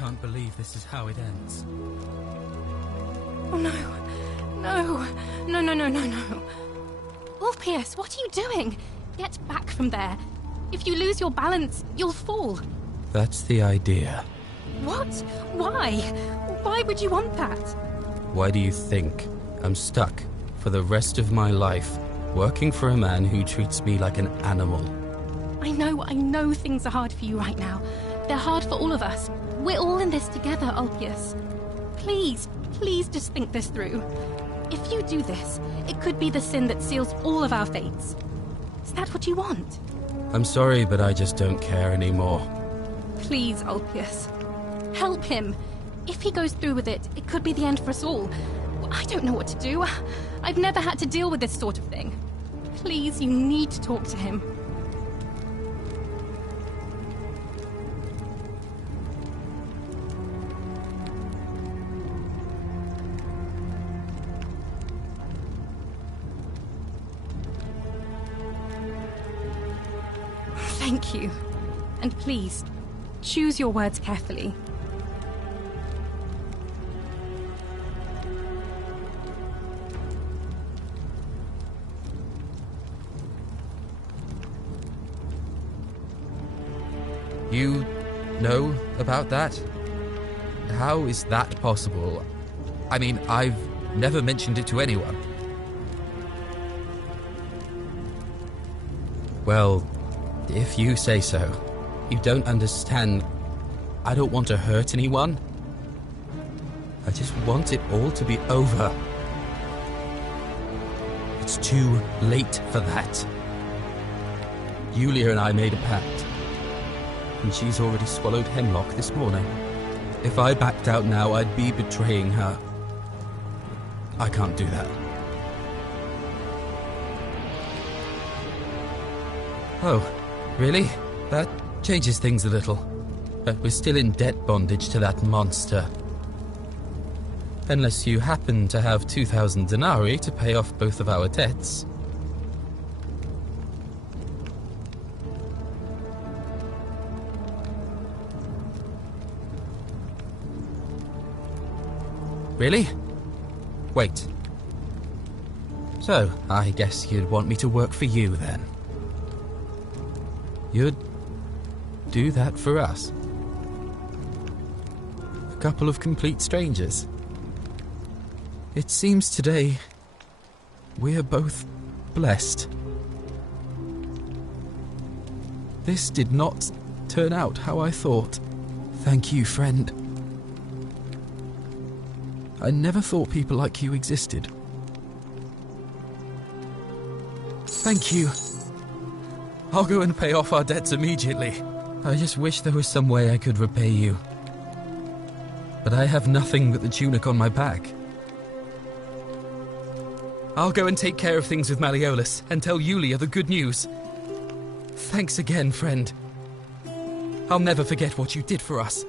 can't believe this is how it ends. Oh no. No. No, no, no, no, no. Ulpius, what are you doing? Get back from there. If you lose your balance, you'll fall. That's the idea. What? Why? Why would you want that? Why do you think I'm stuck for the rest of my life working for a man who treats me like an animal? I know things are hard for you right now. They're hard for all of us. We're all in this together, Ulpius. Please just think this through. If you do this, it could be the sin that seals all of our fates. Is that what you want? I'm sorry, but I just don't care anymore. Please, Ulpius. Help him. If he goes through with it, it could be the end for us all. I don't know what to do. I've never had to deal with this sort of thing. Please, you need to talk to him. Thank you. And please, choose your words carefully. You know about that? How is that possible? I mean, I've never mentioned it to anyone. Well, if you say so. You don't understand. I don't want to hurt anyone. I just want it all to be over. It's too late for that. Yulia and I made a pact, and she's already swallowed hemlock this morning. If I backed out now, I'd be betraying her. I can't do that. Oh, really? That changes things a little. But we're still in debt bondage to that monster. Unless you happen to have 2,000 denarii to pay off both of our debts. Really? Wait. So, I guess you'd want me to work for you then. You'd do that for us? A couple of complete strangers? It seems today we're both blessed. This did not turn out how I thought. Thank you, friend. I never thought people like you existed. Thank you. I'll go and pay off our debts immediately. I just wish there was some way I could repay you. But I have nothing but the tunic on my back. I'll go and take care of things with Malleolus and tell Yulia the good news. Thanks again, friend. I'll never forget what you did for us.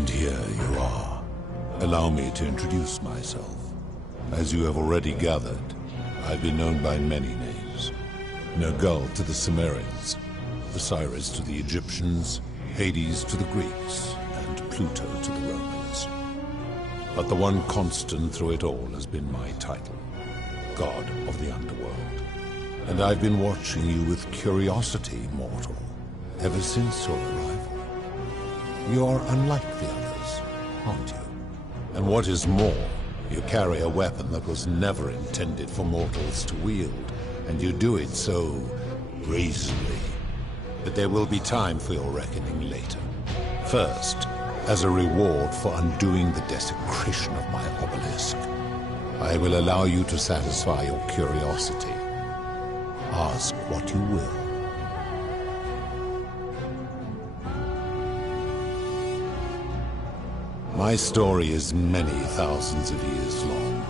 And here you are. Allow me to introduce myself. As you have already gathered, I've been known by many names. Nergal to the Sumerians, Osiris to the Egyptians, Hades to the Greeks, and Pluto to the Romans. But the one constant through it all has been my title, God of the Underworld. And I've been watching you with curiosity, mortal, ever since your arrival. You're unlike the others, aren't you? And what is more, you carry a weapon that was never intended for mortals to wield, and you do it so brazenly. But there will be time for your reckoning later. First, as a reward for undoing the desecration of my obelisk, I will allow you to satisfy your curiosity. Ask what you will. My story is many thousands of years long.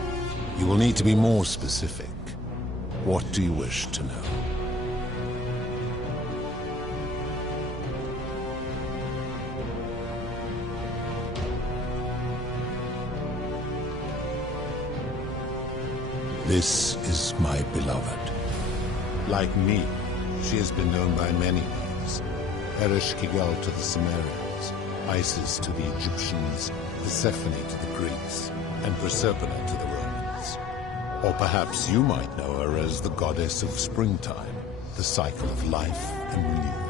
You will need to be more specific. What do you wish to know? This is my beloved. Like me, she has been known by many names. Ereshkigal to the Sumerians, Isis to the Egyptians, Persephone to the Greeks, and Proserpina to the Romans. Or perhaps you might know her as the goddess of springtime, the cycle of life and renewal.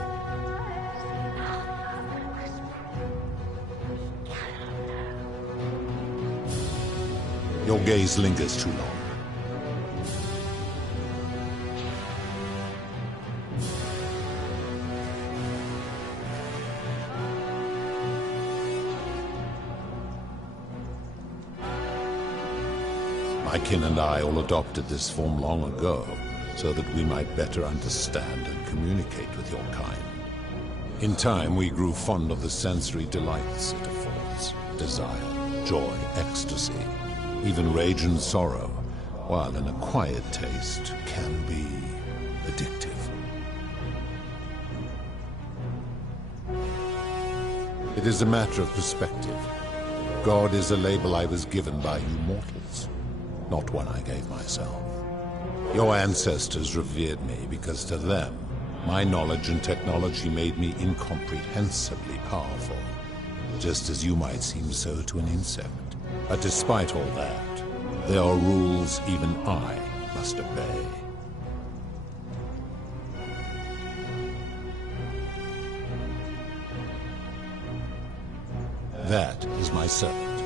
Your gaze lingers too long. My kin and I all adopted this form long ago, so that we might better understand and communicate with your kind. In time, we grew fond of the sensory delights it affords: desire, joy, ecstasy, even rage and sorrow, while an acquired taste can be addictive. It is a matter of perspective. God is a label I was given by you mortals, not one I gave myself. Your ancestors revered me because to them, my knowledge and technology made me incomprehensibly powerful, just as you might seem so to an insect. But despite all that, there are rules even I must obey. That is my servant.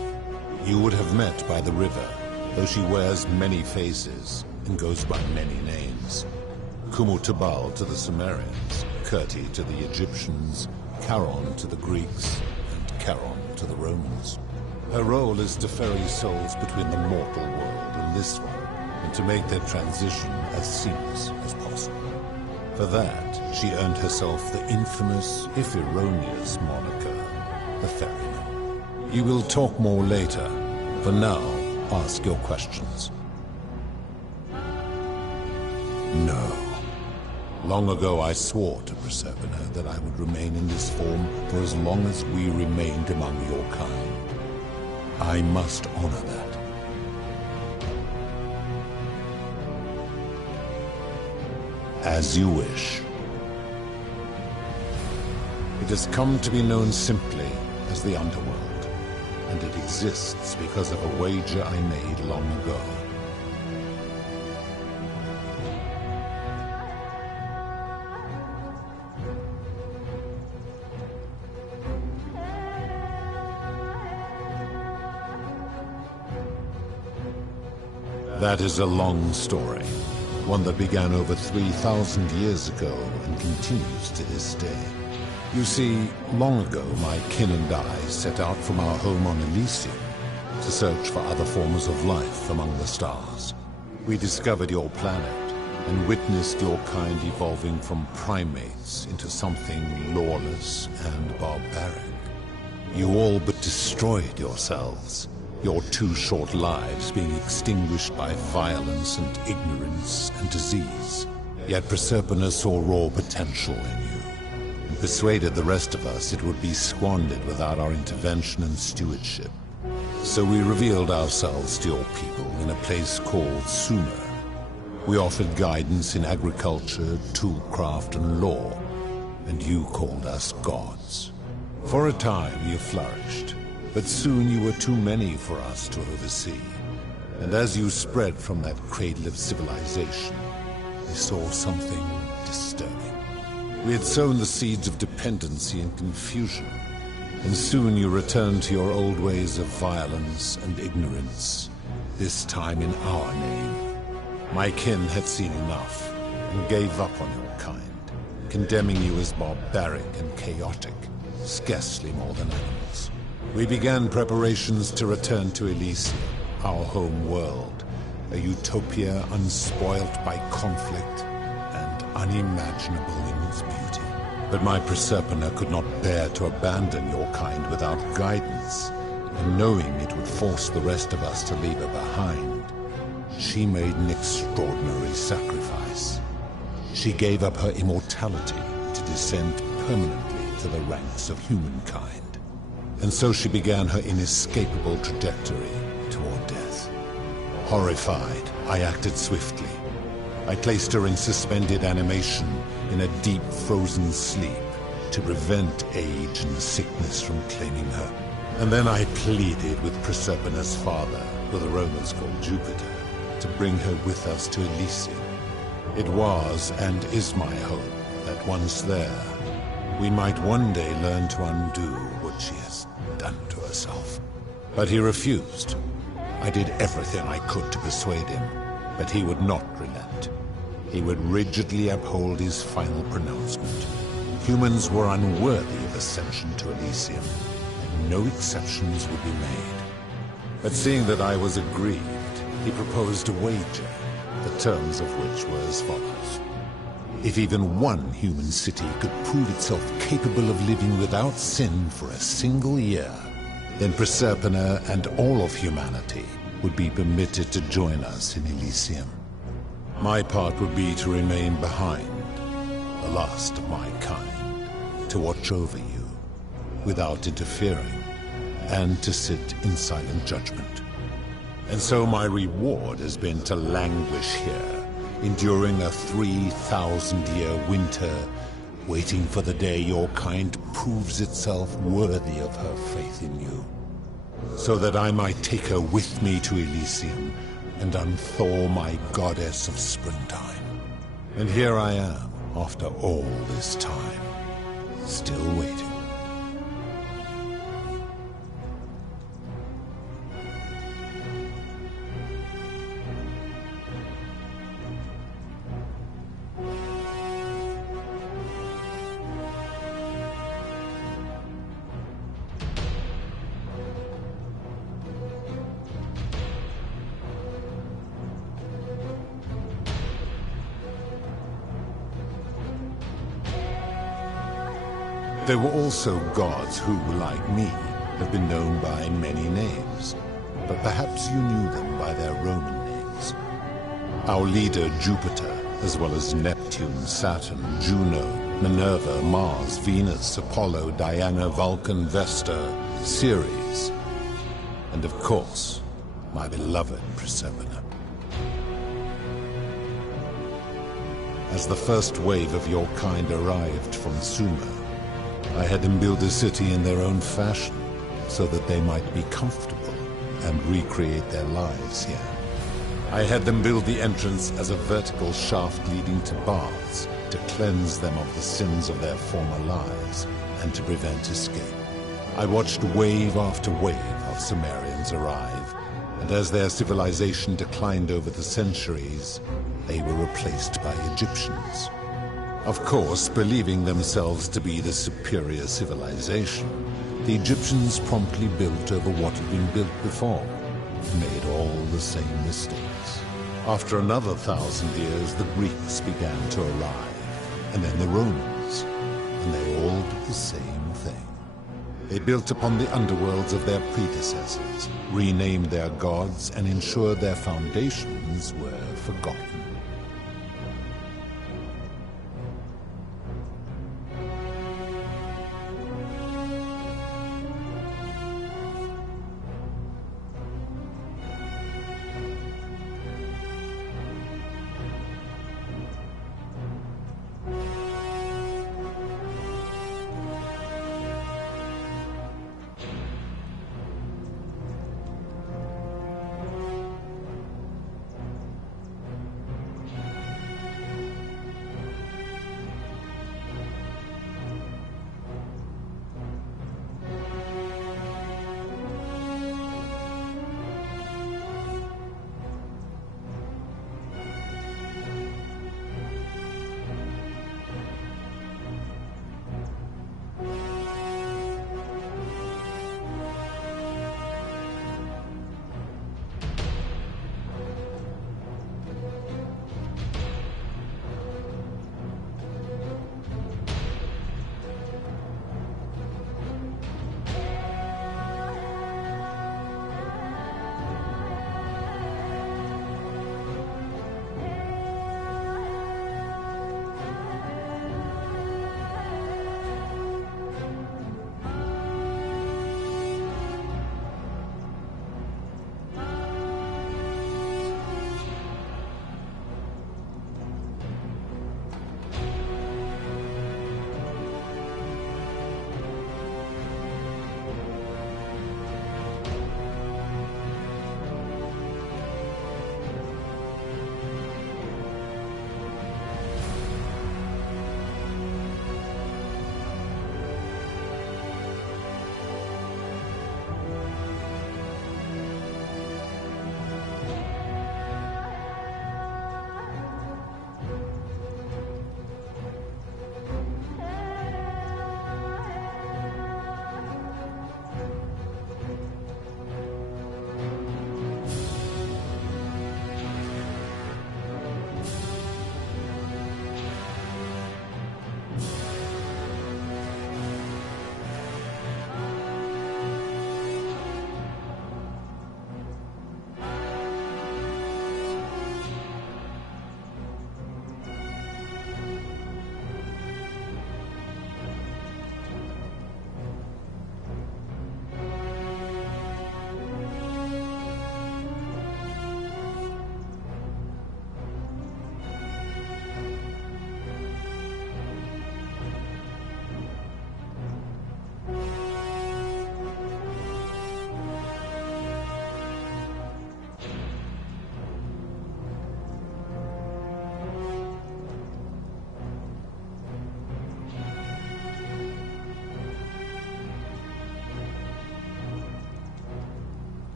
You would have met by the river, though she wears many faces and goes by many names. Kumutubal to the Sumerians, Kirti to the Egyptians, Charon to the Greeks, and Charon to the Romans. Her role is to ferry souls between the mortal world and this one, and to make their transition as seamless as possible. For that, she earned herself the infamous, if erroneous, moniker, the Ferryman. You will talk more later. For now, ask your questions. No. Long ago I swore to Proserpina that I would remain in this form for as long as we remained among your kind. I must honor that. As you wish. It has come to be known simply as the Underworld, and it exists because of a wager I made long ago. That is a long story, one that began over 3,000 years ago and continues to this day. You see, long ago my kin and I set out from our home on Elysium to search for other forms of life among the stars. We discovered your planet and witnessed your kind evolving from primates into something lawless and barbaric. You all but destroyed yourselves. Your 2 short lives being extinguished by violence and ignorance and disease. Yet Proserpina saw raw potential in you, and persuaded the rest of us it would be squandered without our intervention and stewardship. So we revealed ourselves to your people in a place called Sumer. We offered guidance in agriculture, toolcraft, and law, and you called us gods. For a time you flourished, but soon you were too many for us to oversee. And as you spread from that cradle of civilization, we saw something disturbing. We had sown the seeds of dependency and confusion, and soon you returned to your old ways of violence and ignorance, this time in our name. My kin had seen enough, and gave up on your kind, condemning you as barbaric and chaotic, scarcely more than animals. We began preparations to return to Elysium, our home world, a utopia unspoilt by conflict and unimaginable in its beauty. But my Proserpina could not bear to abandon your kind without guidance, and knowing it would force the rest of us to leave her behind, she made an extraordinary sacrifice. She gave up her immortality to descend permanently to the ranks of humankind. And so she began her inescapable trajectory toward death. Horrified, I acted swiftly. I placed her in suspended animation in a deep frozen sleep to prevent age and sickness from claiming her. And then I pleaded with Proserpina's father, who the Romans called Jupiter, to bring her with us to Elysium. It was and is my hope that once there, we might one day learn to undo what she has done to herself. But he refused. I did everything I could to persuade him, but he would not relent. He would rigidly uphold his final pronouncement. Humans were unworthy of ascension to Elysium, and no exceptions would be made. But seeing that I was aggrieved, he proposed a wager, the terms of which were as follows. If even one human city could prove itself capable of living without sin for a single year, then Proserpina and all of humanity would be permitted to join us in Elysium. My part would be to remain behind, the last of my kind, to watch over you, without interfering, and to sit in silent judgment. And so my reward has been to languish here, enduring a 3,000-year winter, waiting for the day your kind proves itself worthy of her faith in you, so that I might take her with me to Elysium and unthaw my goddess of springtime. And here I am, after all this time, still waiting. There were also gods who, like me, have been known by many names, but perhaps you knew them by their Roman names. Our leader, Jupiter, as well as Neptune, Saturn, Juno, Minerva, Mars, Venus, Apollo, Diana, Vulcan, Vesta, Ceres, and of course, my beloved Proserpina. As the first wave of your kind arrived from Sumer, I had them build a city in their own fashion, so that they might be comfortable and recreate their lives here. I had them build the entrance as a vertical shaft leading to baths, to cleanse them of the sins of their former lives, and to prevent escape. I watched wave after wave of Sumerians arrive, and as their civilization declined over the centuries, they were replaced by Egyptians. Of course, believing themselves to be the superior civilization, the Egyptians promptly built over what had been built before, and made all the same mistakes. After another 1,000 years, the Greeks began to arrive, and then the Romans, and they all did the same thing. They built upon the underworlds of their predecessors, renamed their gods, and ensured their foundations were forgotten.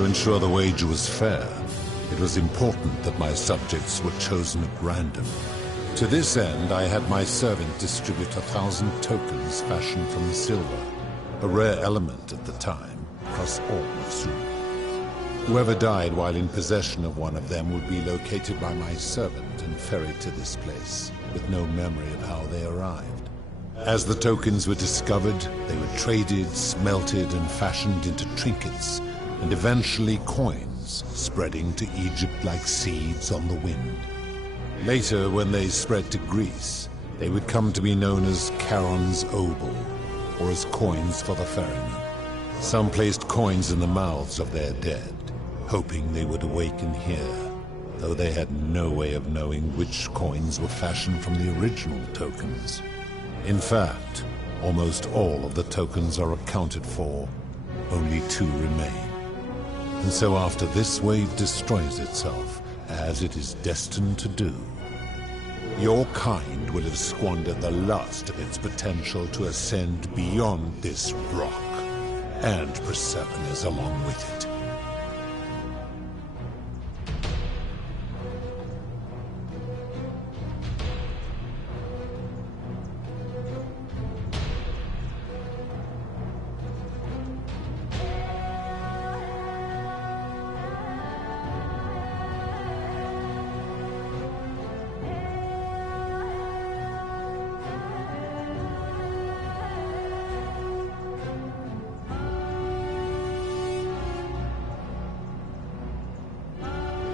To ensure the wager was fair, it was important that my subjects were chosen at random. To this end, I had my servant distribute 1,000 tokens fashioned from silver, a rare element at the time, across all of Sumer. Whoever died while in possession of one of them would be located by my servant and ferried to this place, with no memory of how they arrived. As the tokens were discovered, they were traded, smelted, and fashioned into trinkets, and eventually coins, spreading to Egypt like seeds on the wind. Later, when they spread to Greece, they would come to be known as Charon's obol, or as coins for the ferryman. Some placed coins in the mouths of their dead, hoping they would awaken here, though they had no way of knowing which coins were fashioned from the original tokens. In fact, almost all of the tokens are accounted for. Only 2 remain. And so after this wave destroys itself, as it is destined to do, your kind will have squandered the last of its potential to ascend beyond this rock, and Persephone along with it.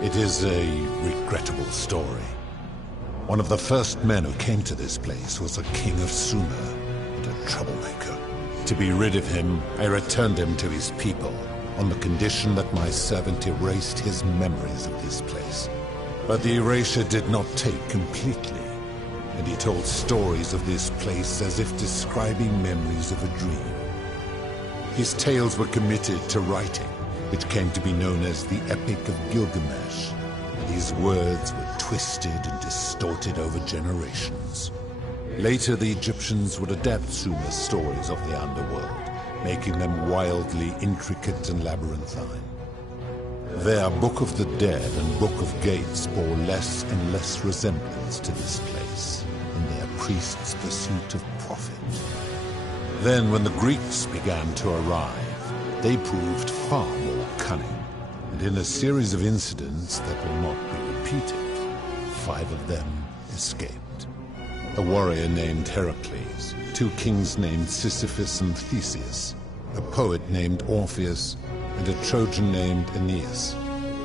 It is a regrettable story. One of the first men who came to this place was a king of Sumer, and a troublemaker. To be rid of him, I returned him to his people, on the condition that my servant erased his memories of this place. But the erasure did not take completely, and he told stories of this place as if describing memories of a dream. His tales were committed to writing, which came to be known as the Epic of Gilgamesh, and his words were twisted and distorted over generations. Later, the Egyptians would adapt Sumer's stories of the underworld, making them wildly intricate and labyrinthine. Their Book of the Dead and Book of Gates bore less and less resemblance to this place, and their priests' pursuit of profit. Then, when the Greeks began to arrive, they proved far more cunning, and in a series of incidents that will not be repeated, 5 of them escaped. A warrior named Heracles, 2 kings named Sisyphus and Theseus, a poet named Orpheus, and a Trojan named Aeneas.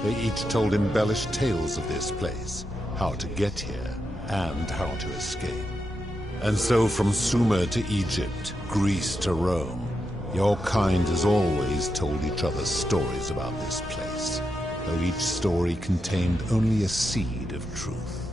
They each told embellished tales of this place, how to get here, and how to escape. And so from Sumer to Egypt, Greece to Rome, your kind has always told each other stories about this place, though each story contained only a seed of truth.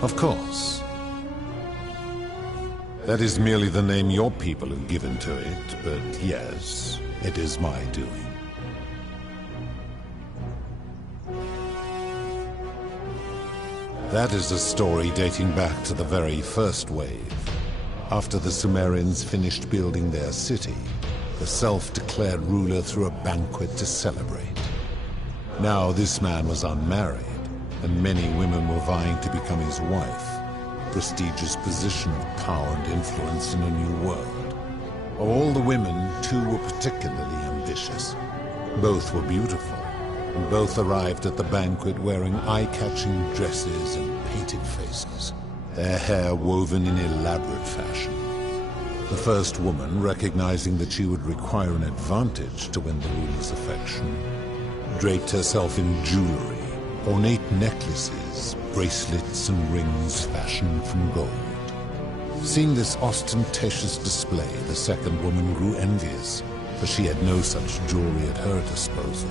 Of course. That is merely the name your people have given to it, but yes, it is my doing. That is a story dating back to the very first wave. After the Sumerians finished building their city, the self-declared ruler threw a banquet to celebrate. Now this man was unmarried, and many women were vying to become his wife, a prestigious position of power and influence in a new world. Of all the women, 2 were particularly ambitious. Both were beautiful, and both arrived at the banquet wearing eye-catching dresses and painted faces, their hair woven in elaborate fashion. The first woman, recognizing that she would require an advantage to win the ruler's affection, draped herself in jewelry, ornate necklaces, bracelets, and rings fashioned from gold. Seeing this ostentatious display, the second woman grew envious, for she had no such jewelry at her disposal.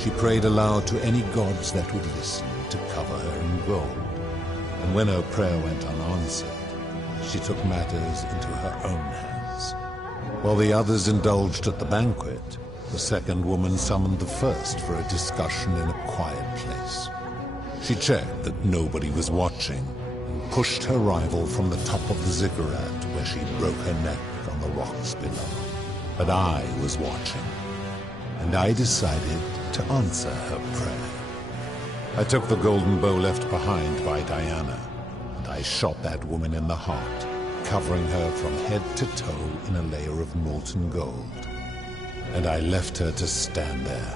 She prayed aloud to any gods that would listen to cover her in gold, and when her prayer went unanswered, she took matters into her own hands. While the others indulged at the banquet, The second woman summoned the first for a discussion in a quiet place. She checked that nobody was watching and pushed her rival from the top of the ziggurat where she broke her neck on the rocks below. But I was watching, and I decided to answer her prayer. I took the golden bow left behind by Diana, and I shot that woman in the heart, covering her from head to toe in a layer of molten gold. And I left her to stand there,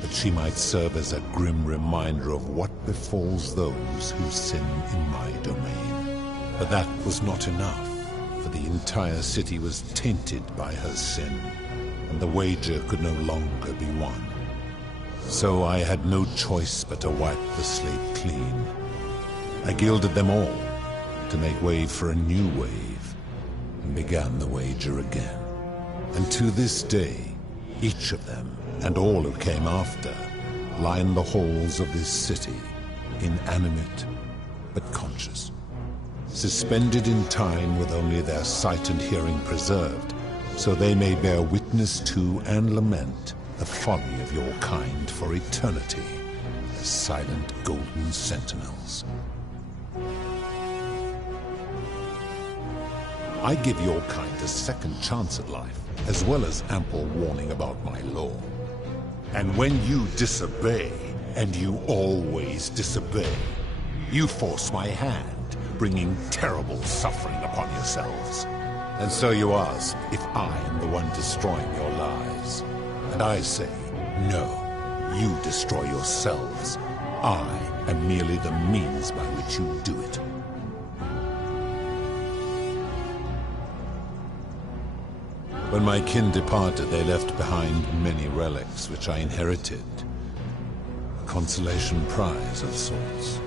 that she might serve as a grim reminder of what befalls those who sin in my domain. But that was not enough, for the entire city was tainted by her sin, and the wager could no longer be won. So I had no choice but to wipe the slate clean. I gilded them all to make way for a new wave, and began the wager again. And to this day, each of them, and all who came after, line the halls of this city, inanimate but conscious, suspended in time with only their sight and hearing preserved, so they may bear witness to and lament the folly of your kind for eternity, as silent golden sentinels. I give your kind a second chance at life, as well as ample warning about my law. And when you disobey, and you always disobey, you force my hand, bringing terrible suffering upon yourselves. And so you ask if I am the one destroying your lives. And I say, no, you destroy yourselves. I am merely the means by which you do it. When my kin departed, they left behind many relics which I inherited. A consolation prize of sorts.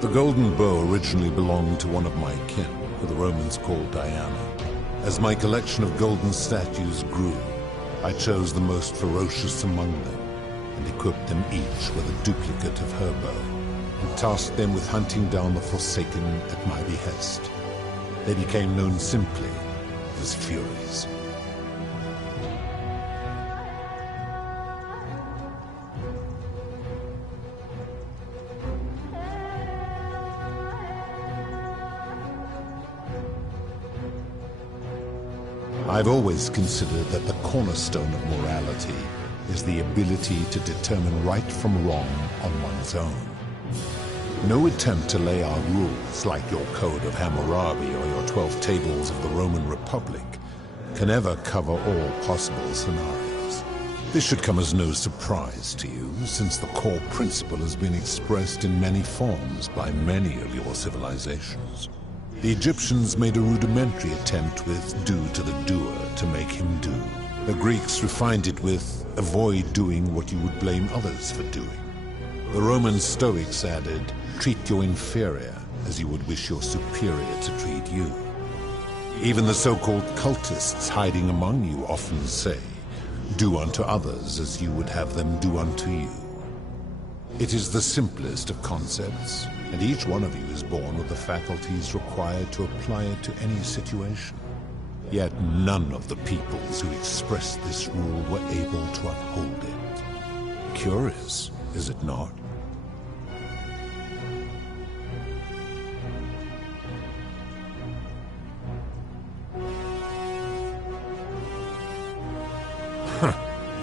The golden bow originally belonged to one of my kin, who the Romans called Diana. As my collection of golden statues grew, I chose the most ferocious among them, and equipped them each with a duplicate of her bow, and tasked them with hunting down the Forsaken at my behest. They became known simply as Furies. I've always considered that the cornerstone of morality is the ability to determine right from wrong on one's own. No attempt to lay out rules like your Code of Hammurabi or your 12 Tables of the Roman Republic can ever cover all possible scenarios. This should come as no surprise to you, since the core principle has been expressed in many forms by many of your civilizations. The Egyptians made a rudimentary attempt with do to the doer to make him do. The Greeks refined it with avoid doing what you would blame others for doing. The Roman Stoics added, treat your inferior as you would wish your superior to treat you. Even the so-called cultists hiding among you often say, do unto others as you would have them do unto you. It is the simplest of concepts, and each one of you is born with the faculties required to apply it to any situation. Yet none of the peoples who expressed this rule were able to uphold it. Curious, is it not?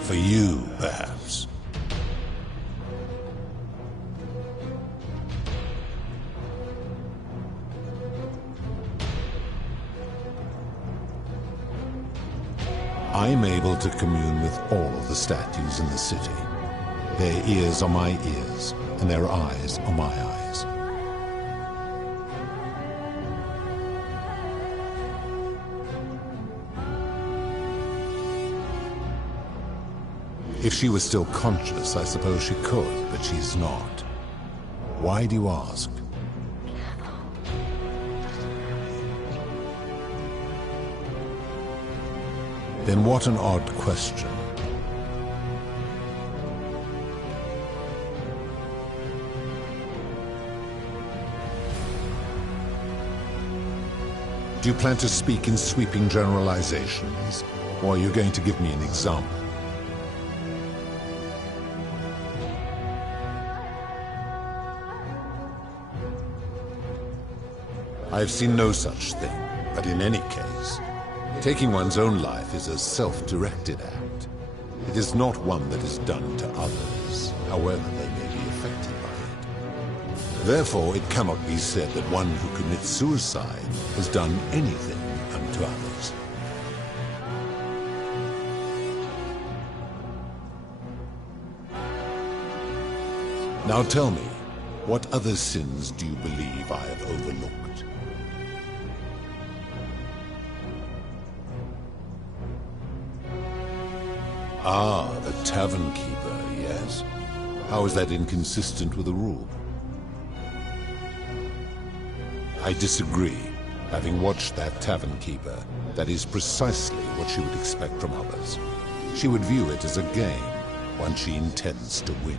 For you, perhaps. I am able to commune with all of the statues in the city. Their ears are my ears, and their eyes are my eyes. If she was still conscious, I suppose she could, but she's not. Why do you ask? Then what an odd question. Do you plan to speak in sweeping generalizations, or are you going to give me an example? I have seen no such thing, but in any case, taking one's own life is a self-directed act. It is not one that is done to others, however they may be affected by it. Therefore, it cannot be said that one who commits suicide has done anything unto others. Now tell me, what other sins do you believe I have overlooked? Ah, the tavern keeper, yes. How is that inconsistent with the rule? I disagree. Having watched that tavern keeper, that is precisely what she would expect from others. She would view it as a game, one she intends to win.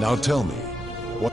Now tell me, what...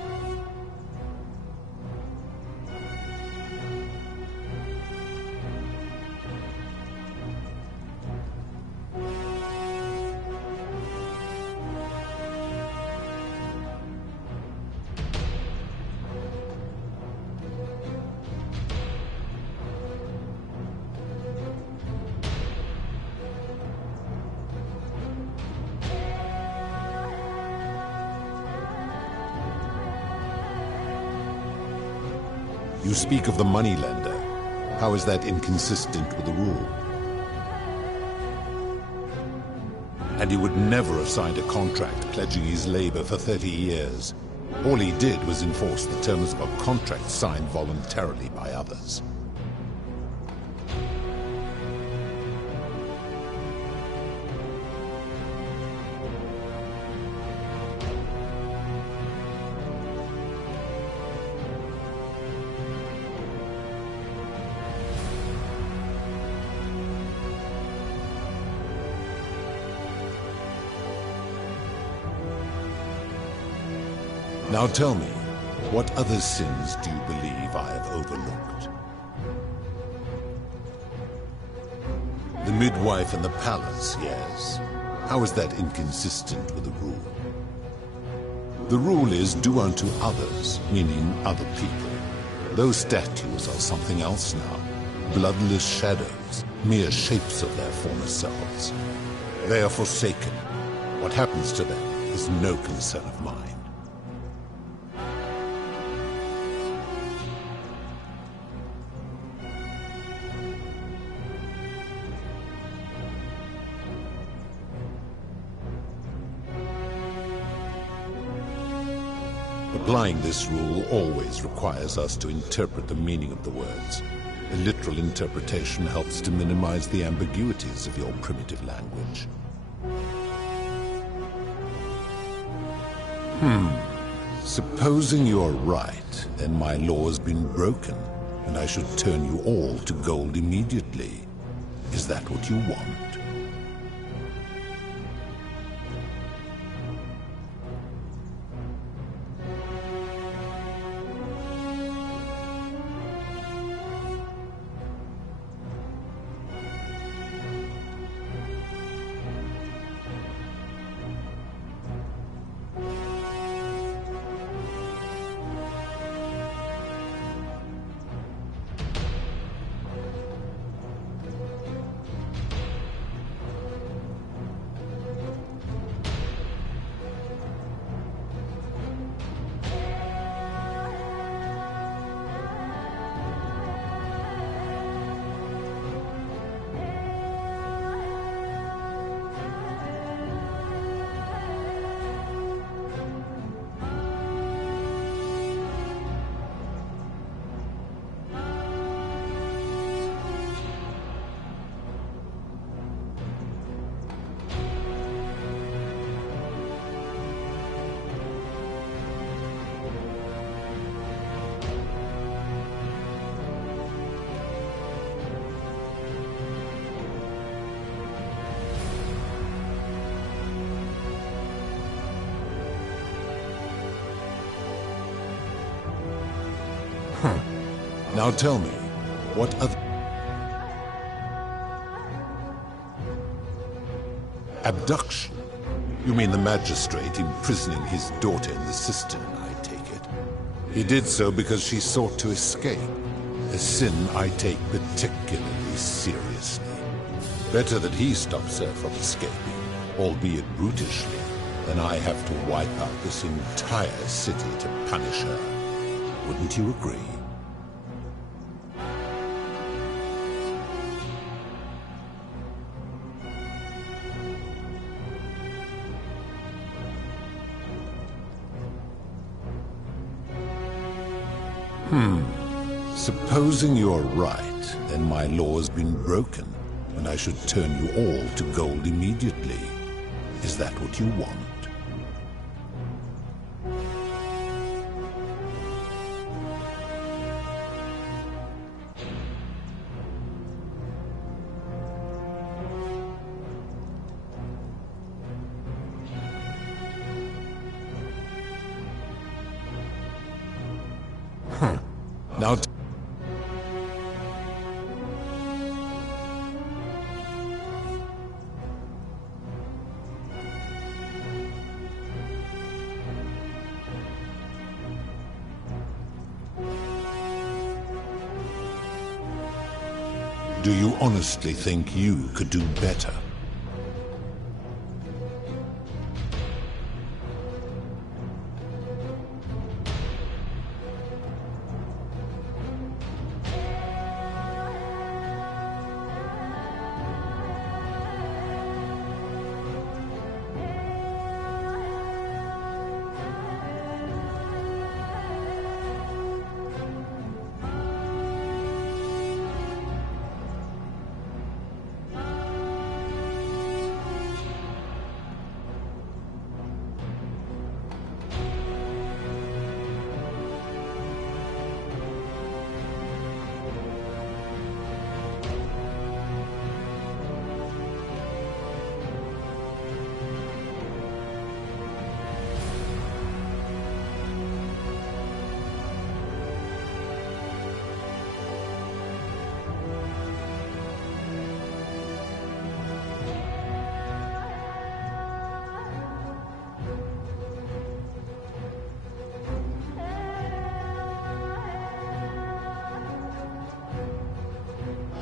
You speak of the moneylender. How is that inconsistent with the rule? And he would never have signed a contract pledging his labor for 30 years. All he did was enforce the terms of a contract signed voluntarily by others. Now tell me, what other sins do you believe I have overlooked? The midwife and the palace, yes. How is that inconsistent with the rule? The rule is do unto others, meaning other people. Those statues are something else now. Bloodless shadows, mere shapes of their former selves. They are forsaken. What happens to them is no concern of mine. Applying this rule always requires us to interpret the meaning of the words. A literal interpretation helps to minimize the ambiguities of your primitive language. Supposing you're right, then my law has been broken, and I should turn you all to gold immediately. Is that what you want? Now tell me, what other... Abduction? You mean the magistrate imprisoning his daughter in the cistern, I take it. He did so because she sought to escape, a sin I take particularly seriously. Better that he stops her from escaping, albeit brutishly, than I have to wipe out this entire city to punish her. Wouldn't you agree? Supposing you're right, then my law's been broken, and I should turn you all to gold immediately. Is that what you want? Now do you honestly think you could do better?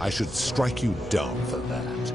I should strike you down for that.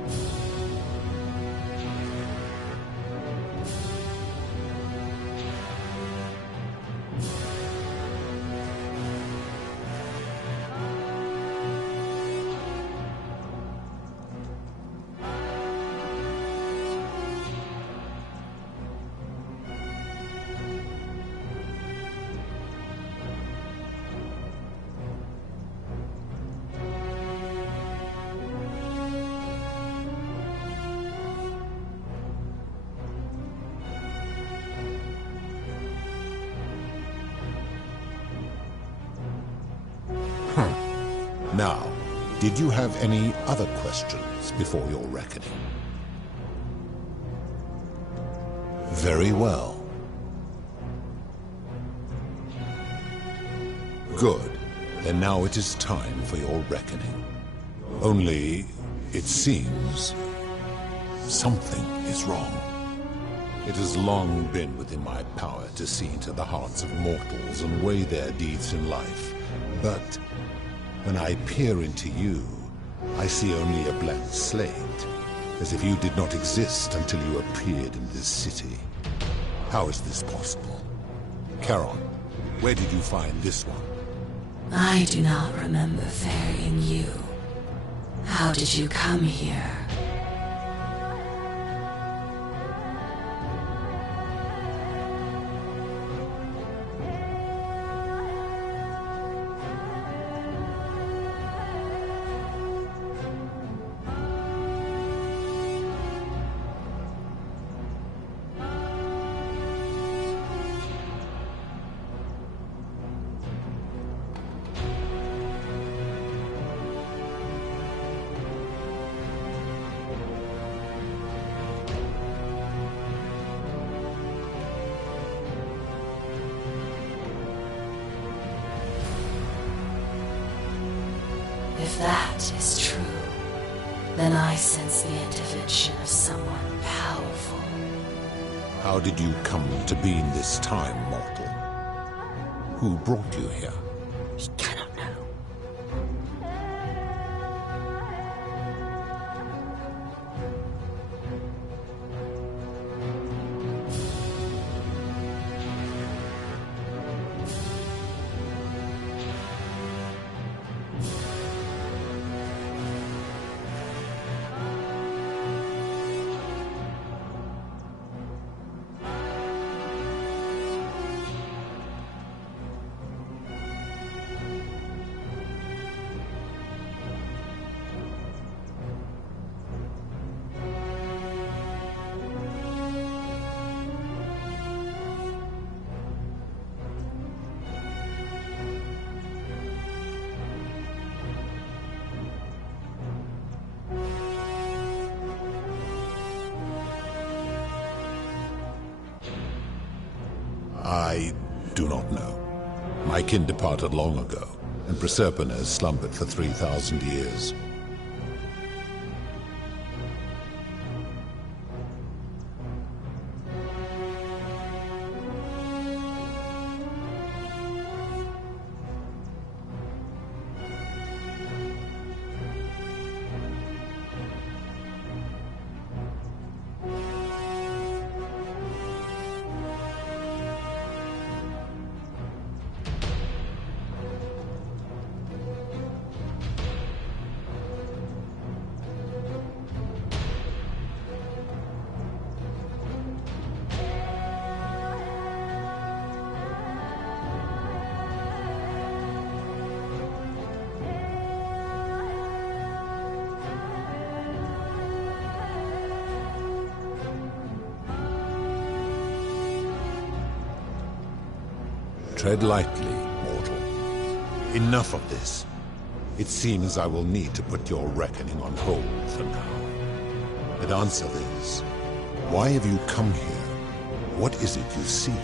Now, did you have any other questions before your reckoning? Very well. Good. Then now it is time for your reckoning. Only, it seems, something is wrong. It has long been within my power to see into the hearts of mortals and weigh their deeds in life. But when I peer into you, I see only a blank slate, as if you did not exist until you appeared in this city. How is this possible? Charon, where did you find this one? I do not remember ferrying you. How did you come here? If that is true, then I sense the intervention of someone powerful. How did you come to be in this time, mortal? Who brought you here? He cannot know. I do not know. My kin departed long ago, and Proserpina has slumbered for 3,000 years. Tread lightly, mortal. Enough of this. It seems I will need to put your reckoning on hold for now. But answer this. Why have you come here? What is it you seek?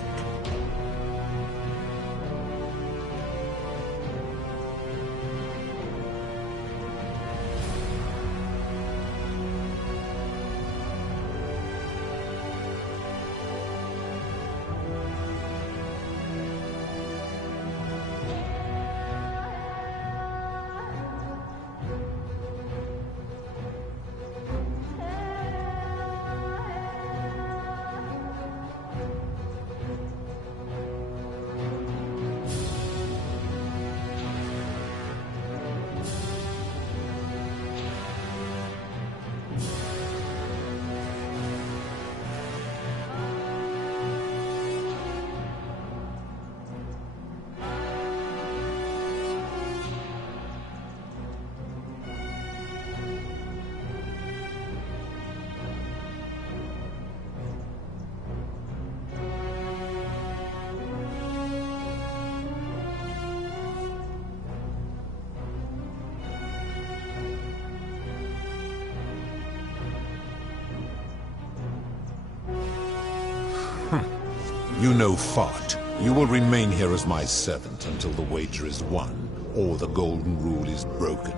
You know fart. You will remain here as my servant until the wager is won, or the golden rule is broken.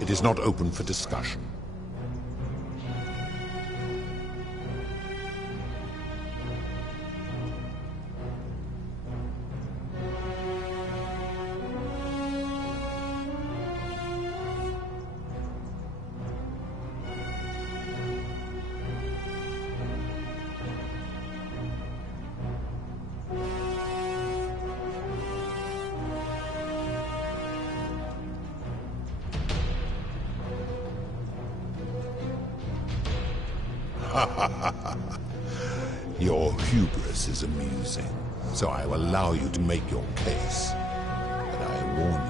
It is not open for discussion. Your hubris is amusing, so I will allow you to make your case. But I warn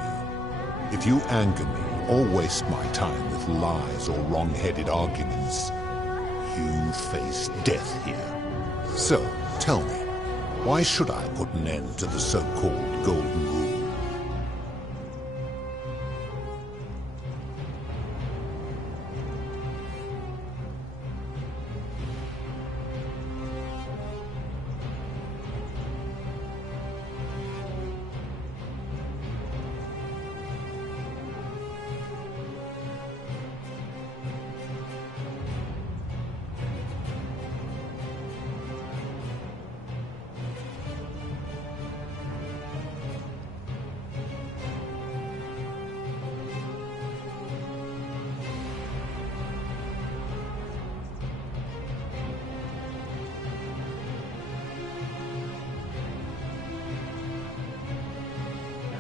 you, if you anger me or waste my time with lies or wrong-headed arguments, you face death here. So, tell me, why should I put an end to the so-called Golden Rule?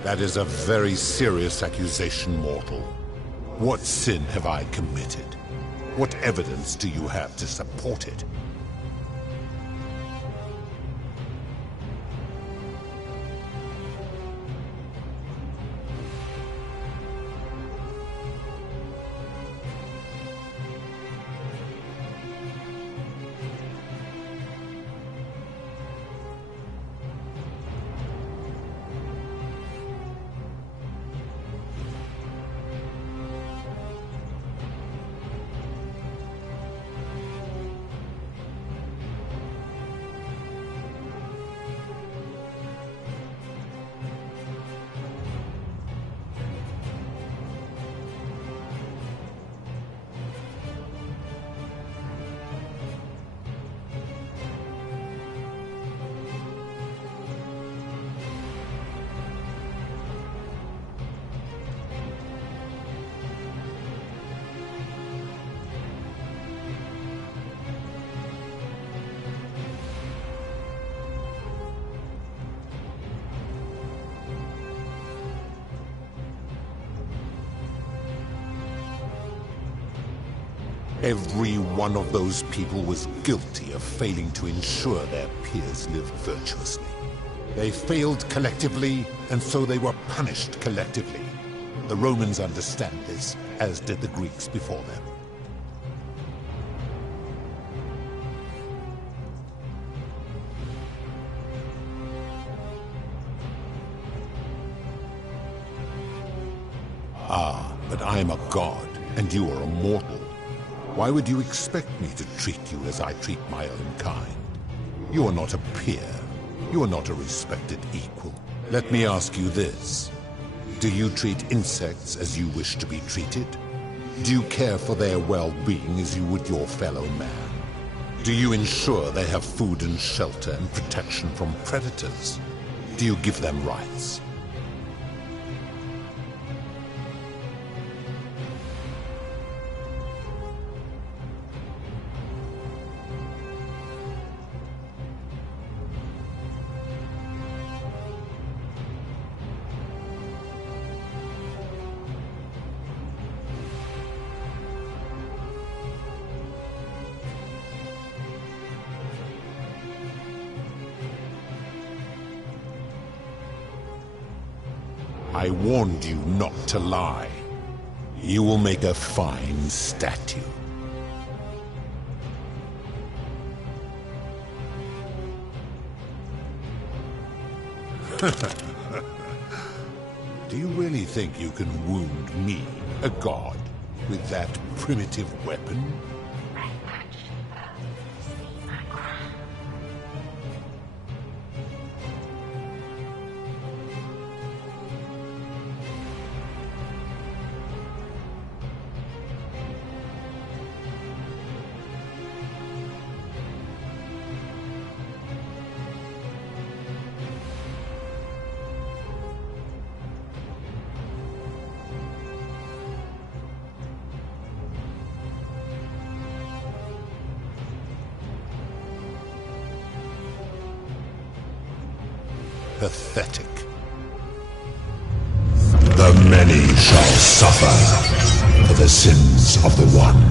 That is a very serious accusation, mortal. What sin have I committed? What evidence do you have to support it? Every one of those people was guilty of failing to ensure their peers lived virtuously. They failed collectively, and so they were punished collectively. The Romans understand this, as did the Greeks before them. Ah, but I am a god, and you are a mortal. Why would you expect me to treat you as I treat my own kind? You are not a peer. You are not a respected equal. Let me ask you this. Do you treat insects as you wish to be treated? Do you care for their well-being as you would your fellow man? Do you ensure they have food and shelter and protection from predators? Do you give them rights? I warned you not to lie. You will make a fine statue. Do you really think you can wound me, a god, with that primitive weapon? Pathetic. The many shall suffer for the sins of the one.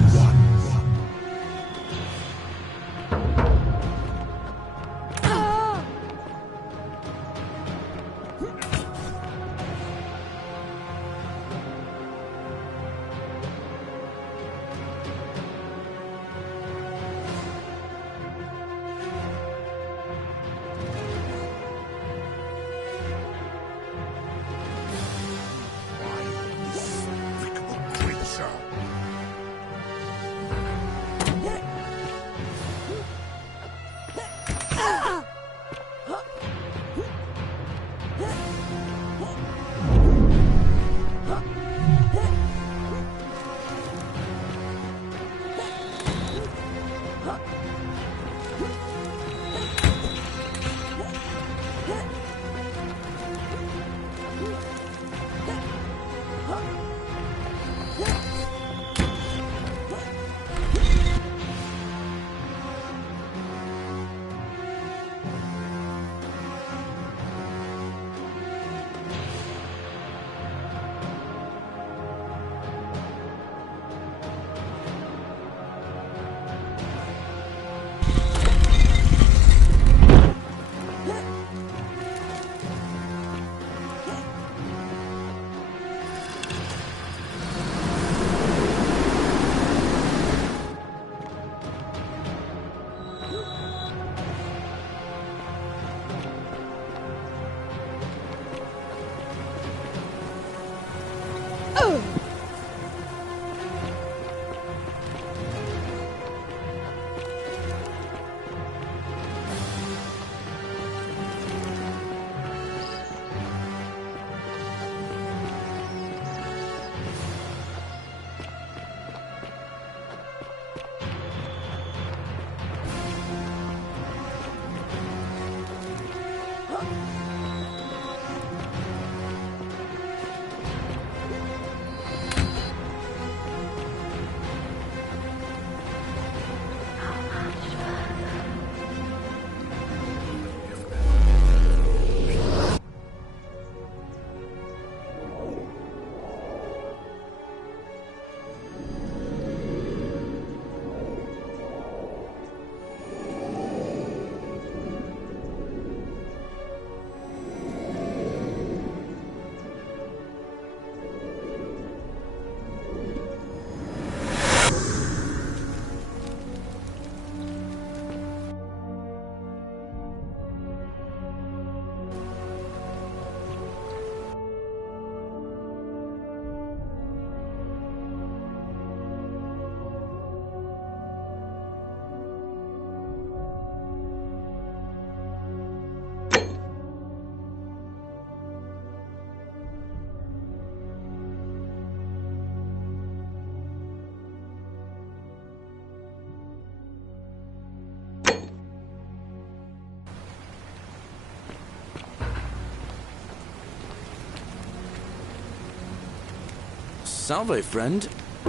Salve, friend.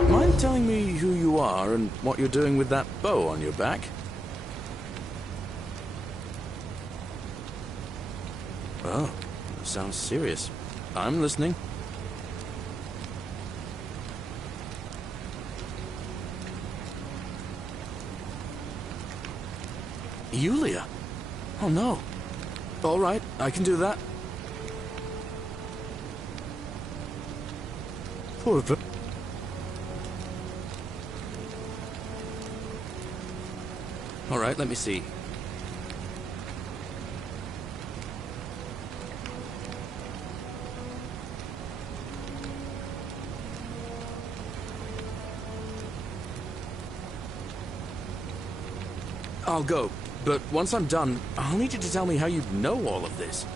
Mind telling me who you are and what you're doing with that bow on your back? Oh, sounds serious. I'm listening. Yulia? Oh no. All right, I can do that. Poor All right, let me see. I'll go, but once I'm done, I'll need you to tell me how you know all of this.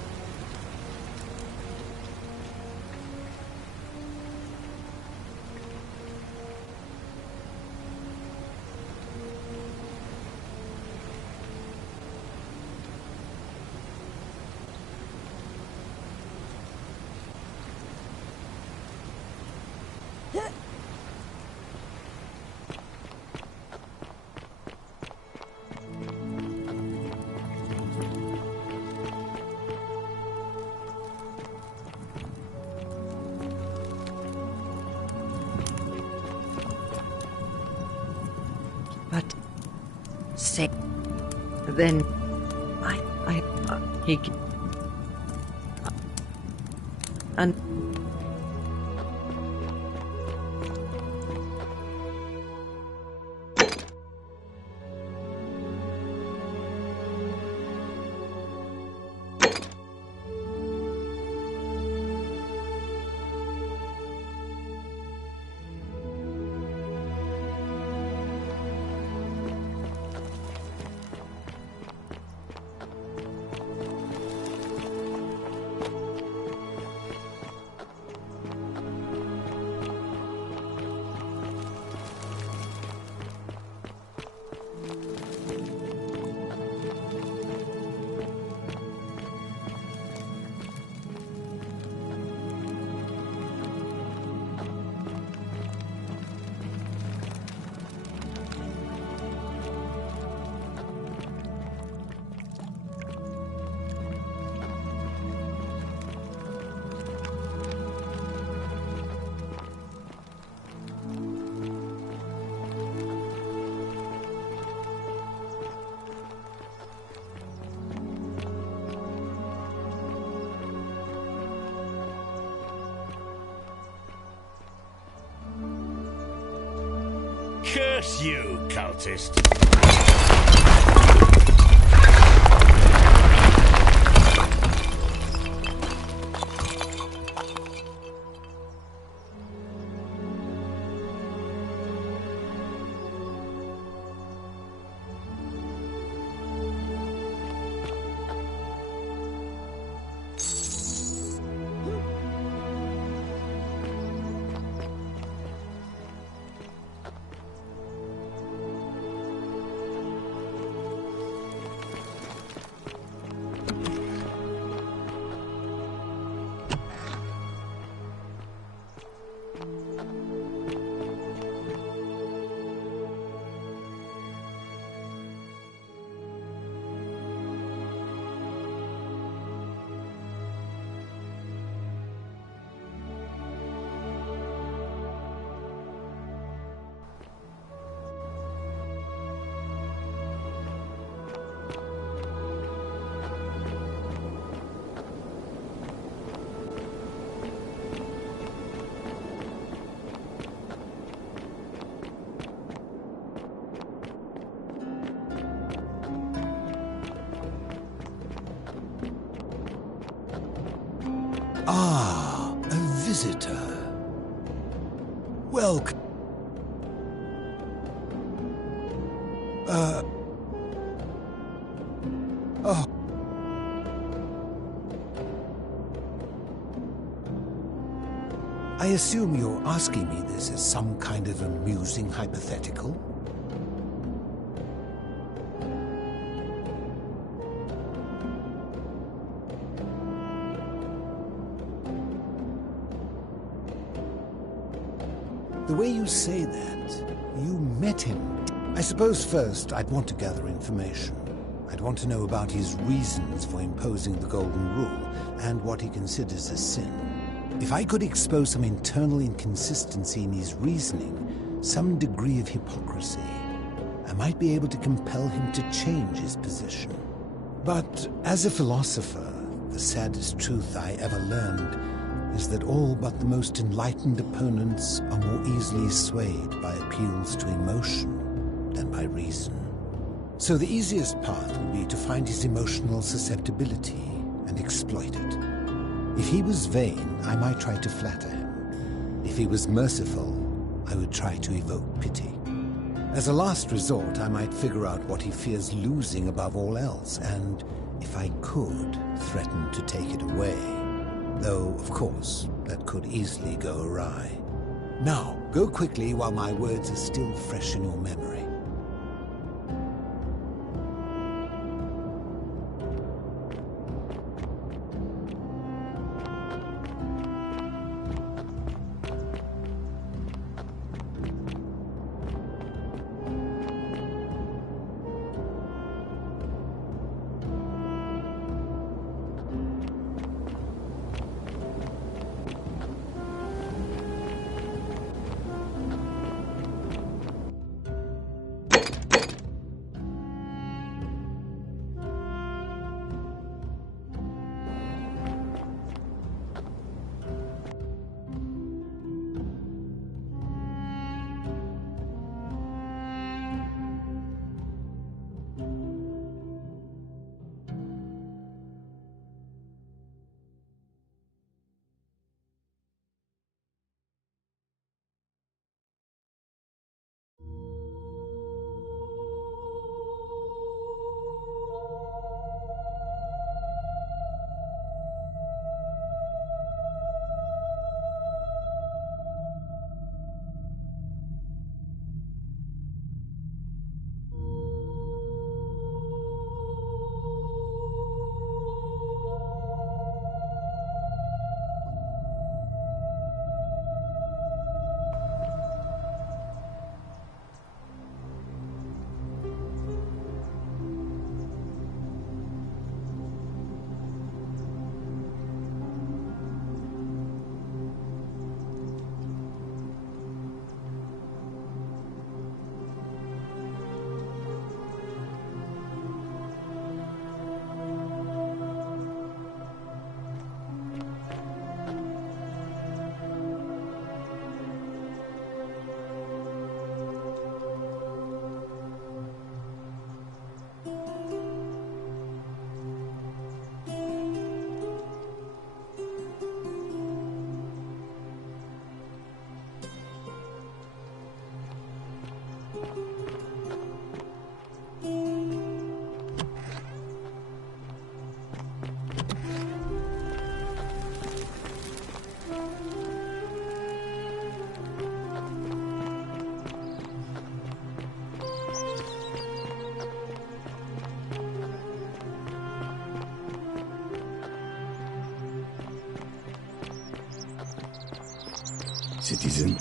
But say then he and Curse you, cultist! Ah, a visitor. Welcome. Oh. I assume you're asking me this as some kind of amusing hypothetical? The way you say that, you met him. I suppose first I'd want to gather information. I'd want to know about his reasons for imposing the Golden Rule and what he considers a sin. If I could expose some internal inconsistency in his reasoning, some degree of hypocrisy, I might be able to compel him to change his position. But as a philosopher, the saddest truth I ever learned is that all but the most enlightened opponents are more easily swayed by appeals to emotion than by reason. So the easiest path would be to find his emotional susceptibility and exploit it. If he was vain, I might try to flatter him. If he was merciful, I would try to evoke pity. As a last resort, I might figure out what he fears losing above all else, and, if I could, threaten to take it away. Though, of course, that could easily go awry. Now, go quickly while my words are still fresh in your memory. citizen.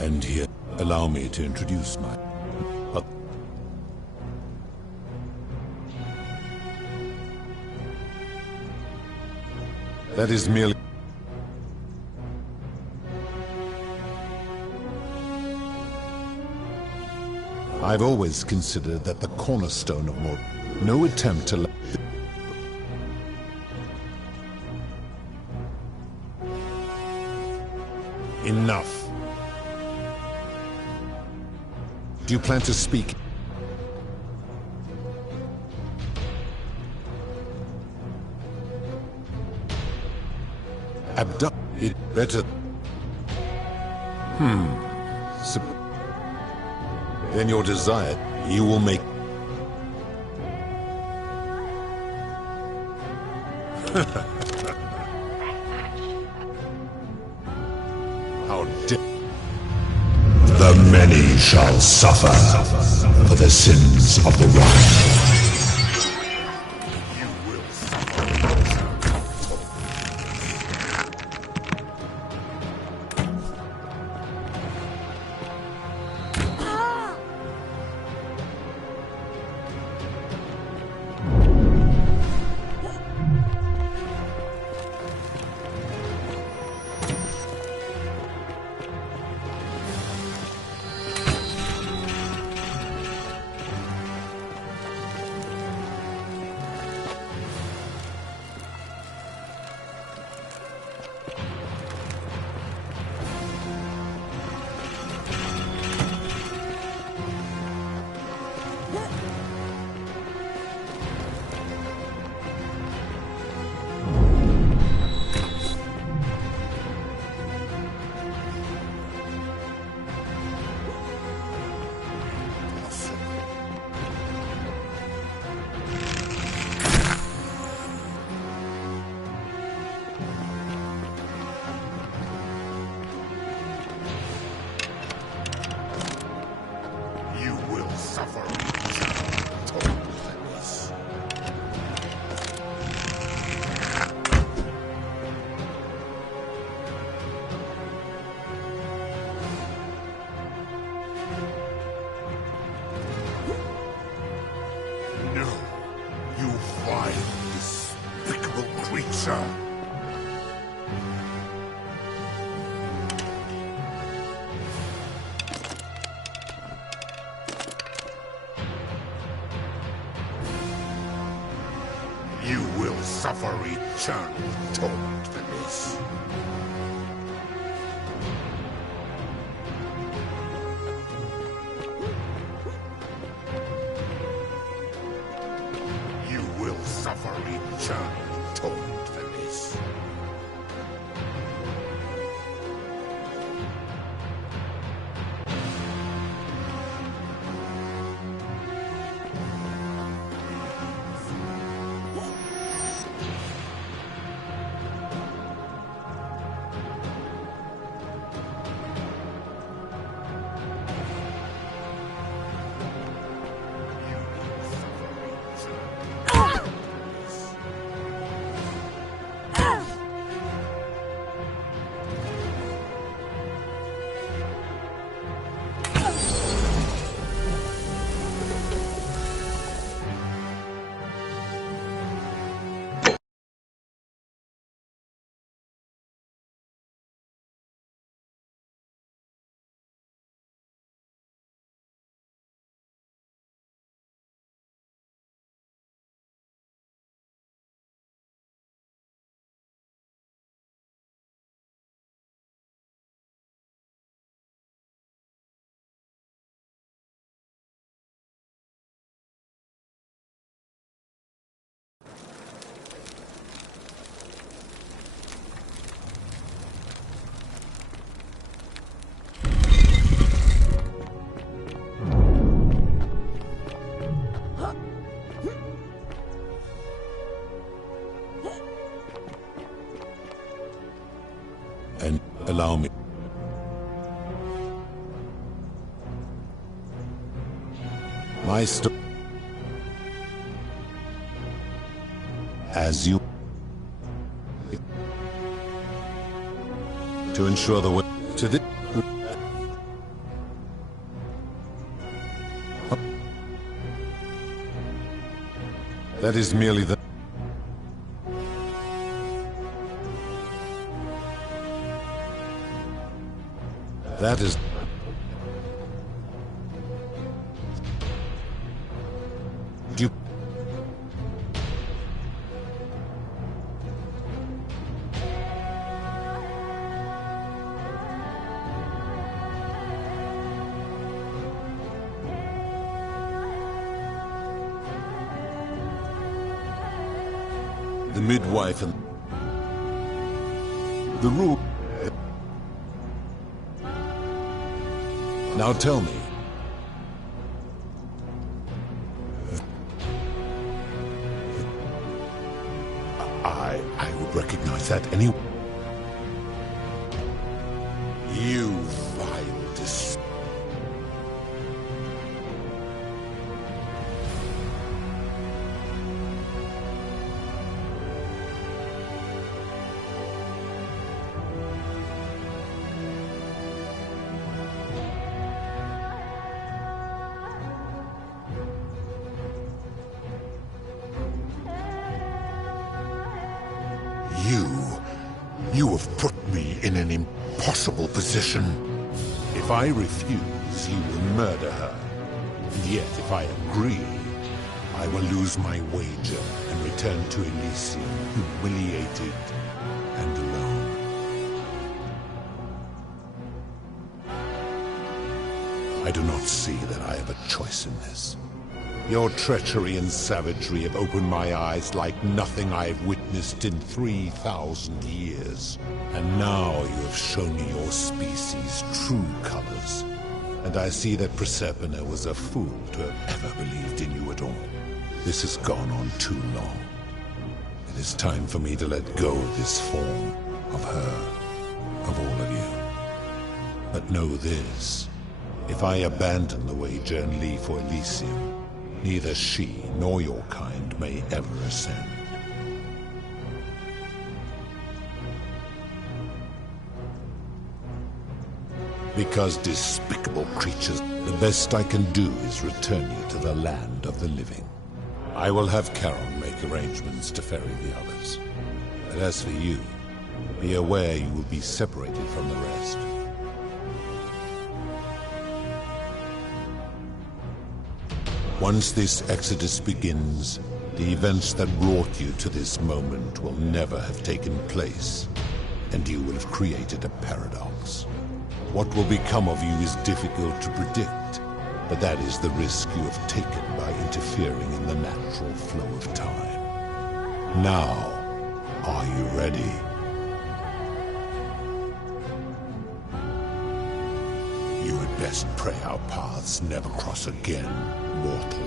And here, allow me to introduce my... That is merely... I've always considered that the cornerstone of more... No attempt to... Enough. Do you plan to speak? Abduct it better. Then your desire, you will make. How dare. The many shall suffer for the sins of the one. will suffer eternal torment for this. You will suffer eternal torment for this. And allow me. My story. As you. To ensure the way to the. That is merely the. That is... You... The midwife and... The rule... Now tell me. I would recognize that anyway. You vile dis... You have put me in an impossible position. If I refuse, you will murder her. And yet, if I agree, I will lose my wager and return to Elysium, humiliated and alone. I do not see that I have a choice in this. Your treachery and savagery have opened my eyes like nothing I have witnessed in 3,000 years. And now you have shown me your species' true colors. And I see that Proserpina was a fool to have ever believed in you at all. This has gone on too long. It is time for me to let go of this form, of her, of all of you. But know this, if I abandon the wager and leave for Elysium, neither she nor your kind may ever ascend. Because, despicable creatures, the best I can do is return you to the land of the living. I will have Charon make arrangements to ferry the others. But as for you, be aware you will be separated from the rest. Once this exodus begins, The events that brought you to this moment will never have taken place, and you will have created a paradox. What will become of you is difficult to predict, but that is the risk you have taken by interfering in the natural flow of time. Now, are you ready? You had best pray our paths never cross again, mortal.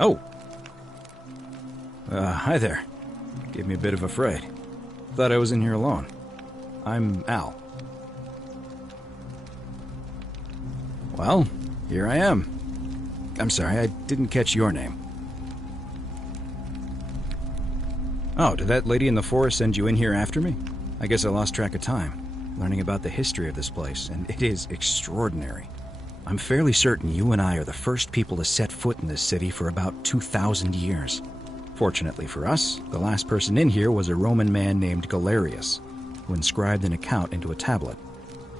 Oh. Hi there. Gave me a bit of a fright. Thought I was in here alone. I'm Al. Well, here I am. I'm sorry, I didn't catch your name. Oh, did that lady in the forest send you in here after me? I guess I lost track of time, learning about the history of this place, and it is extraordinary. I'm fairly certain you and I are the first people to set foot in this city for about 2,000 years. Fortunately for us, the last person in here was a Roman man named Galerius, who inscribed an account into a tablet.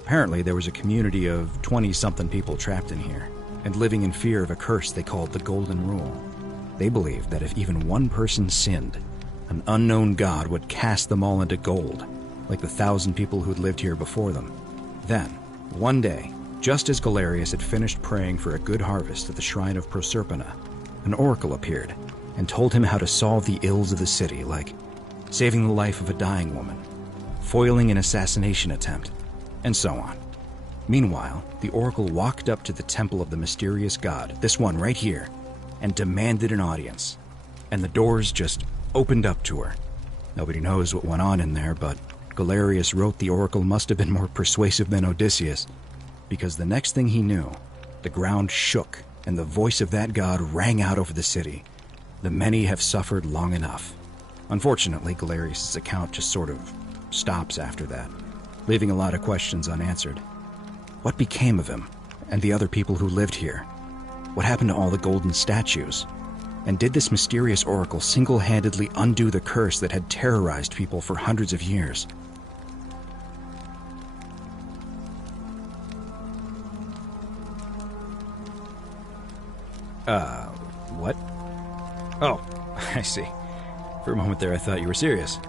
Apparently, there was a community of 20-something people trapped in here, and living in fear of a curse they called the Golden Rule. They believed that if even one person sinned, an unknown god would cast them all into gold, like the 1,000 people who'd lived here before them. Then, one day, just as Galerius had finished praying for a good harvest at the shrine of Proserpina, an oracle appeared and told him how to solve the ills of the city, like saving the life of a dying woman, foiling an assassination attempt, and so on. Meanwhile, the oracle walked up to the temple of the mysterious god, this one right here, and demanded an audience. And the doors just opened up to her. Nobody knows what went on in there, but Galerius wrote the oracle must have been more persuasive than Odysseus, because the next thing he knew, the ground shook and the voice of that god rang out over the city. The many have suffered long enough. Unfortunately, Galerius' account just sort of stops after that, leaving a lot of questions unanswered. What became of him and the other people who lived here? What happened to all the golden statues? And did this mysterious oracle single-handedly undo the curse that had terrorized people for hundreds of years? What? Oh, I see. For a moment there, I thought you were serious.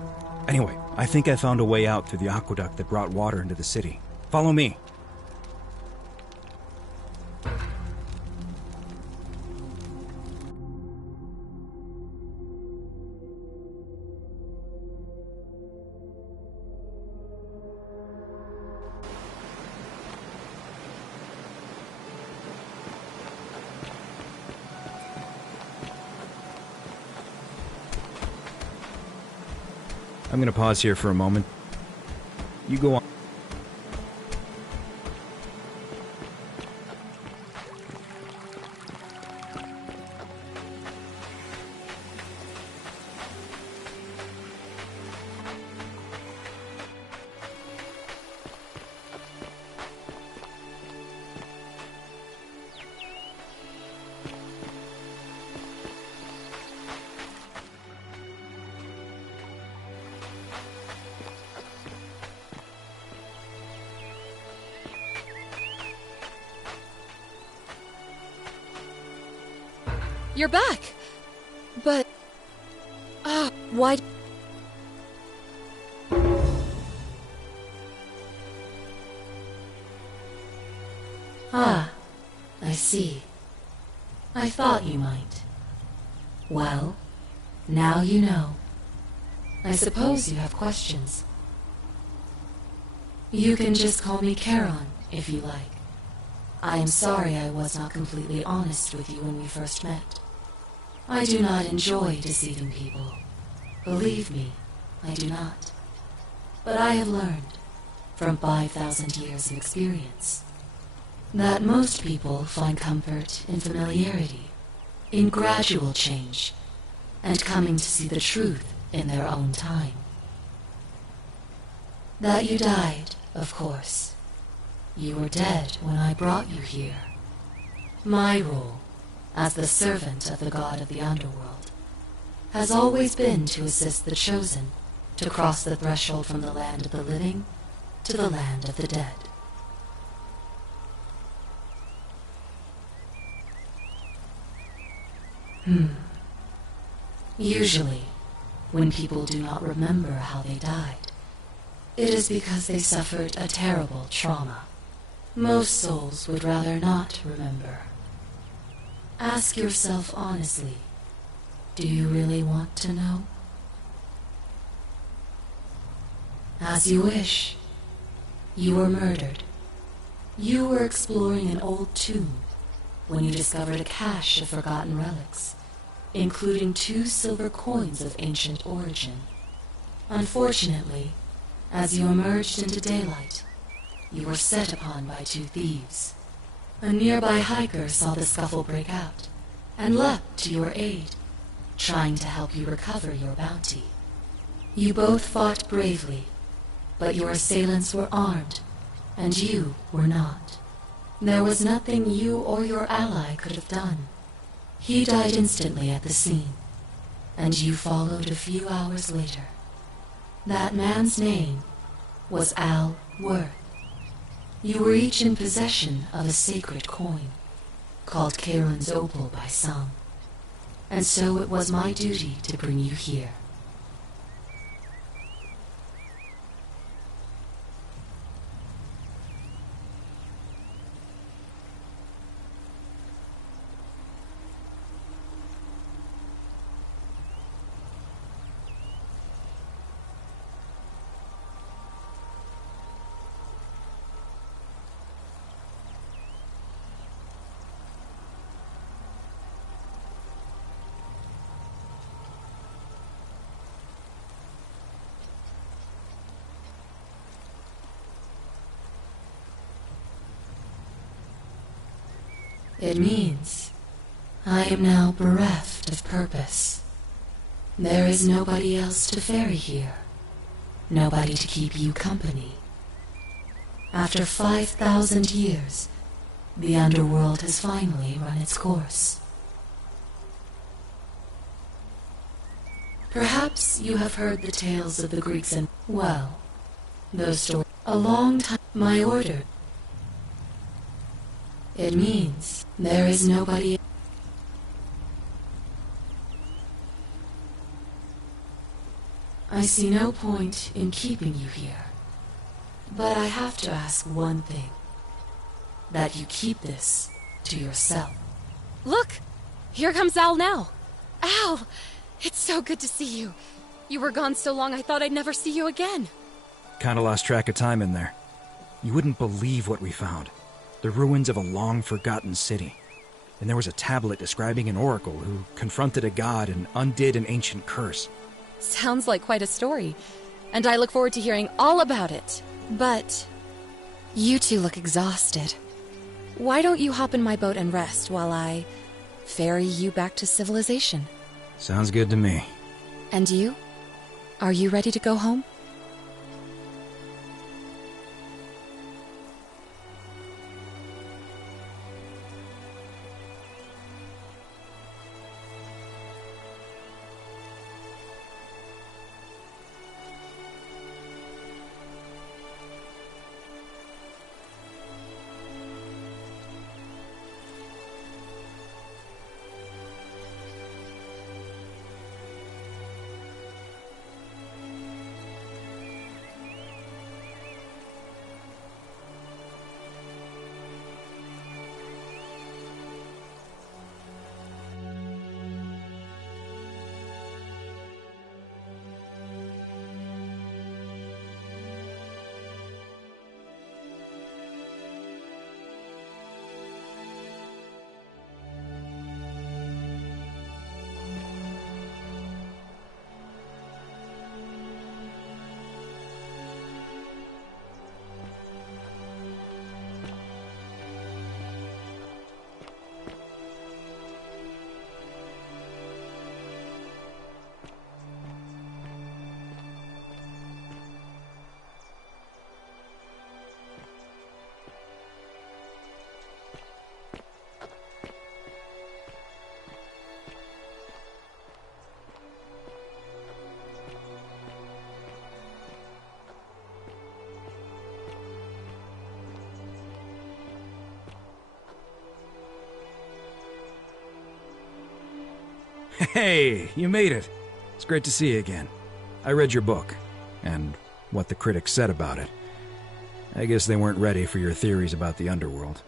Anyway, I think I found a way out through the aqueduct that brought water into the city. Follow me. I'm going to pause here for a moment. You go on. You're back! But... why... Ah, I see. I thought you might. Well, now you know. I suppose you have questions. You can just call me Charon, if you like. I am sorry I was not completely honest with you when we first met. I do not enjoy deceiving people. Believe me, I do not. But I have learned, from 5,000 years of experience, that most people find comfort in familiarity, in gradual change, and coming to see the truth in their own time. That you died, of course. You were dead when I brought you here. My role, as the servant of the god of the underworld, has always been to assist the chosen to cross the threshold from the land of the living to the land of the dead. Usually, when people do not remember how they died, it is because they suffered a terrible trauma. Most souls would rather not remember. Ask yourself honestly, do you really want to know? As you wish. You were murdered. You were exploring an old tomb when you discovered a cache of forgotten relics, including 2 silver coins of ancient origin. Unfortunately, as you emerged into daylight, you were set upon by 2 thieves. A nearby hiker saw the scuffle break out and leapt to your aid, trying to help you recover your bounty. You both fought bravely, but your assailants were armed, and you were not. There was nothing you or your ally could have done. He died instantly at the scene, and you followed a few hours later. That man's name was Al Worth. You were each in possession of a sacred coin, called Charon's Opal by some, and so it was my duty to bring you here. It means I am now bereft of purpose. There is nobody else to ferry here, nobody to keep you company. After 5,000 years, the underworld has finally run its course. Perhaps you have heard the tales of the Greeks and, well, those stories. A long time, my order. It means there is nobody. I see no point in keeping you here. But I have to ask one thing. That you keep this to yourself. Look! Here comes Al now. Al! It's so good to see you. You were gone so long I thought I'd never see you again. Kinda lost track of time in there. You wouldn't believe what we found. The ruins of a long-forgotten city. And there was a tablet describing an oracle who confronted a god and undid an ancient curse. Sounds like quite a story. And I look forward to hearing all about it. But you two look exhausted. Why don't you hop in my boat and rest while I ferry you back to civilization? Sounds good to me. And you? Are you ready to go home? Hey, you made it. It's great to see you again. I read your book, and what the critics said about it. I guess they weren't ready for your theories about the underworld.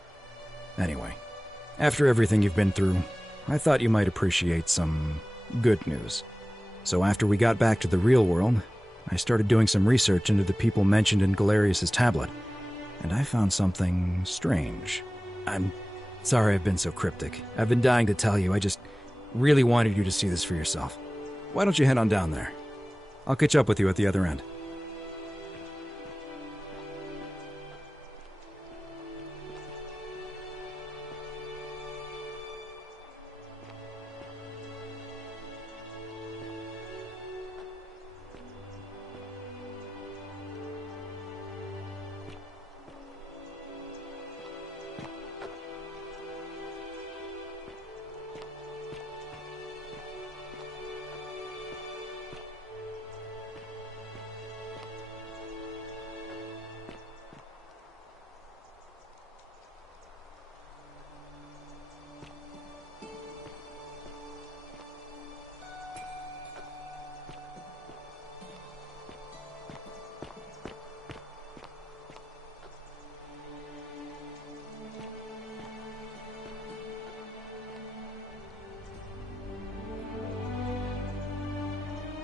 Anyway, after everything you've been through, I thought you might appreciate some good news. So after we got back to the real world, I started doing some research into the people mentioned in Galerius' tablet, and I found something strange. I'm sorry I've been so cryptic. I've been dying to tell you, I just really wanted you to see this for yourself. Why don't you head on down there? I'll catch up with you at the other end.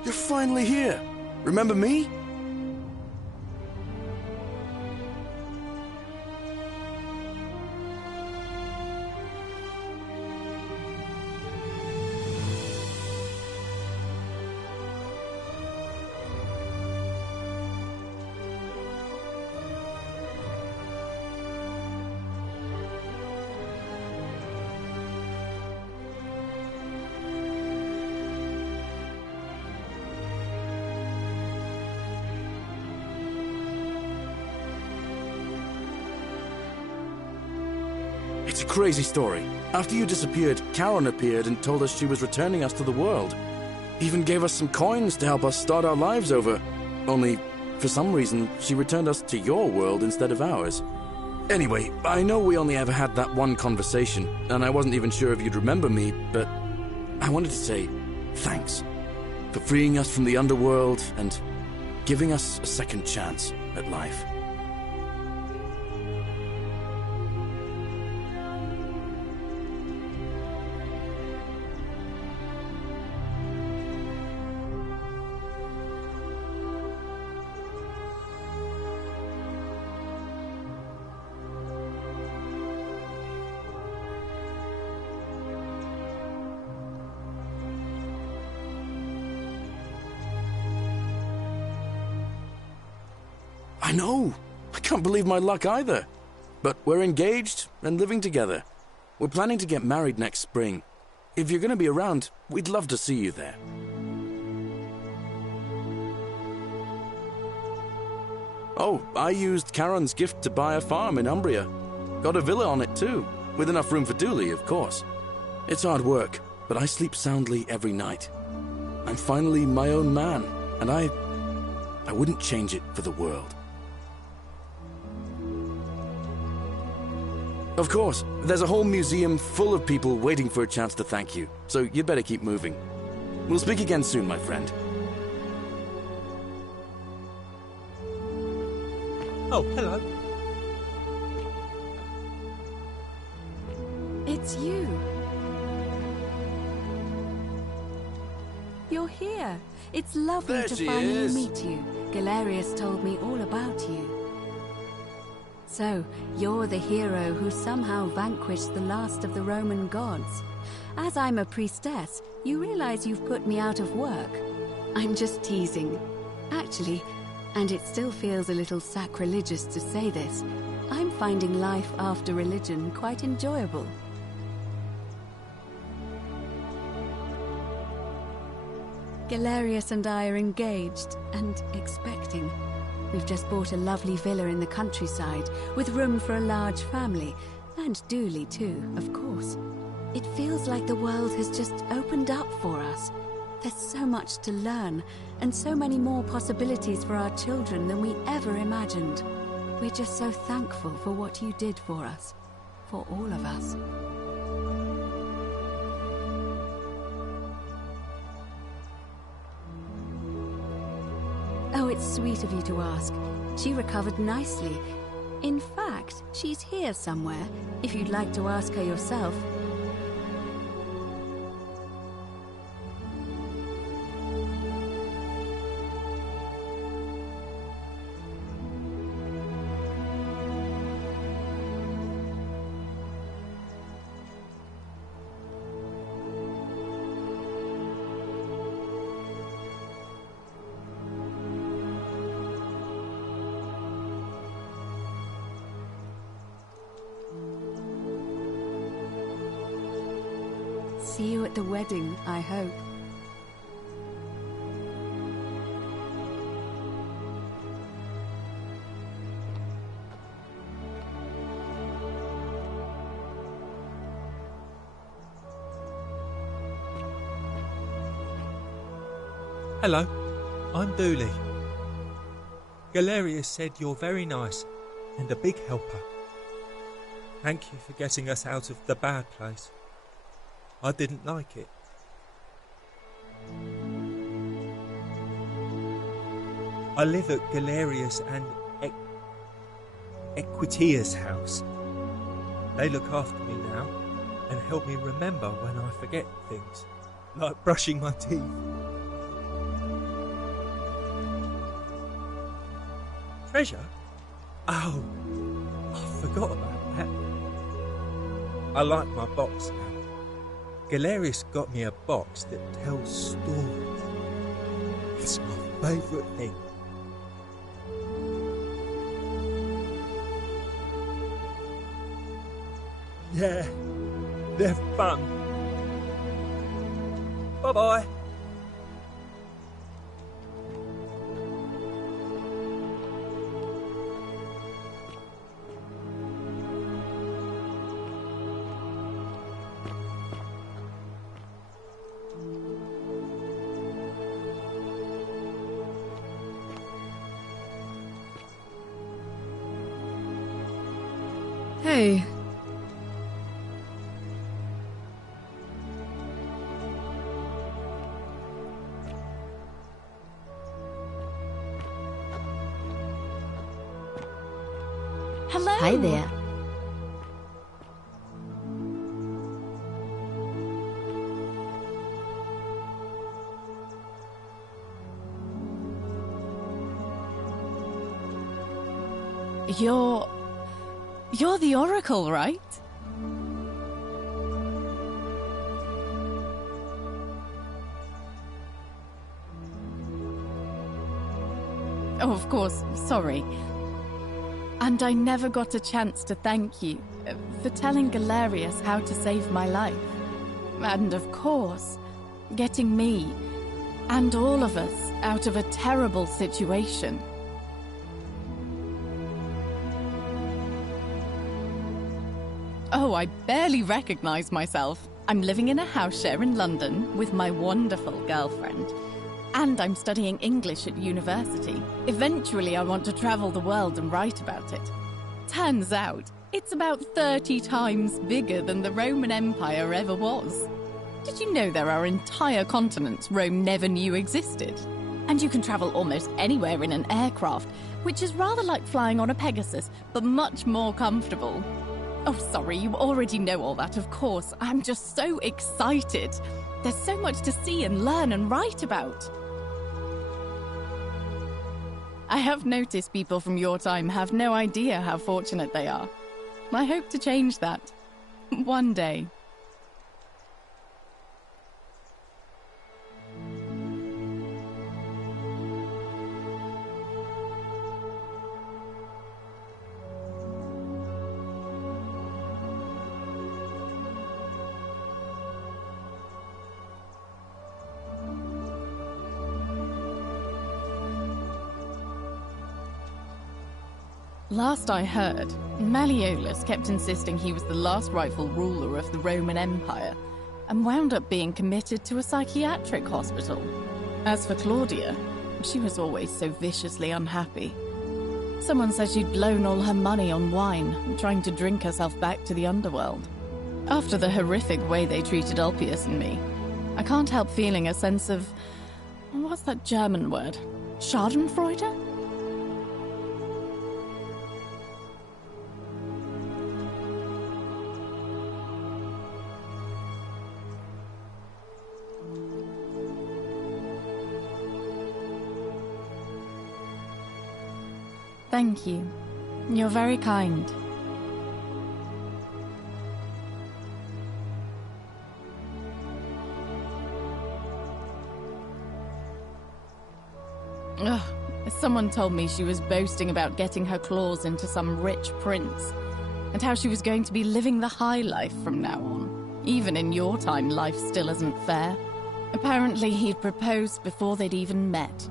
You're finally here. Remember me? It's a crazy story. After you disappeared, Charon appeared and told us she was returning us to the world. Even gave us some coins to help us start our lives over. Only, for some reason, she returned us to your world instead of ours. Anyway, I know we only ever had that one conversation, and I wasn't even sure if you'd remember me, but I wanted to say thanks for freeing us from the underworld and giving us a second chance at life. I know. I can't believe my luck either. But we're engaged and living together. We're planning to get married next spring. If you're going to be around, we'd love to see you there. Oh, I used Charon's gift to buy a farm in Umbria. Got a villa on it too, with enough room for Dooley, of course. It's hard work, but I sleep soundly every night. I'm finally my own man, and I wouldn't change it for the world. Of course, there's a whole museum full of people waiting for a chance to thank you, so you'd better keep moving. We'll speak again soon, my friend. Oh, hello. It's you. You're here. It's lovely There to she finally is. meet you. Galerius told me all about you. So, you're the hero who somehow vanquished the last of the Roman gods. As I'm a priestess, you realize you've put me out of work. I'm just teasing. Actually, and it still feels a little sacrilegious to say this, I'm finding life after religion quite enjoyable. Galerius and I are engaged and expecting. We've just bought a lovely villa in the countryside, with room for a large family, and Dooley too, of course. It feels like the world has just opened up for us. There's so much to learn, and so many more possibilities for our children than we ever imagined. We're just so thankful for what you did for us, for all of us. That's sweet of you to ask. She recovered nicely. In fact, she's here somewhere, if you'd like to ask her yourself. See you at the wedding, I hope. Hello, I'm Dooley. Galerius said you're very nice and a big helper. Thank you for getting us out of the bad place. I didn't like it. I live at Galerius and Equitia's house. They look after me now and help me remember when I forget things, like brushing my teeth. Treasure? Oh, I forgot about that. I like my box now. Galerius got me a box that tells stories. It's my favourite thing. Yeah, they're fun. Bye-bye. Hey. Hello. Hi there. You're the Oracle, right? Oh, of course, sorry. And I never got a chance to thank you for telling Galerius how to save my life. And of course, getting me and all of us out of a terrible situation. Oh, I barely recognize myself. I'm living in a house share in London with my wonderful girlfriend. And I'm studying English at university. Eventually, I want to travel the world and write about it. Turns out, it's about 30 times bigger than the Roman Empire ever was. Did you know there are entire continents Rome never knew existed? And you can travel almost anywhere in an aircraft, which is rather like flying on a Pegasus, but much more comfortable. Oh, sorry, you already know all that, of course. I'm just so excited. There's so much to see and learn and write about. I have noticed people from your time have no idea how fortunate they are. I hope to change that. One day. Last I heard, Malleolus kept insisting he was the last rightful ruler of the Roman Empire, and wound up being committed to a psychiatric hospital. As for Claudia, she was always so viciously unhappy. Someone said she'd blown all her money on wine, trying to drink herself back to the underworld. After the horrific way they treated Ulpius and me, I can't help feeling a sense of... what's that German word? Schadenfreude? Thank you. You're very kind. Ugh. Someone told me she was boasting about getting her claws into some rich prince, and how she was going to be living the high life from now on. Even in your time, life still isn't fair. Apparently, he'd proposed before they'd even met.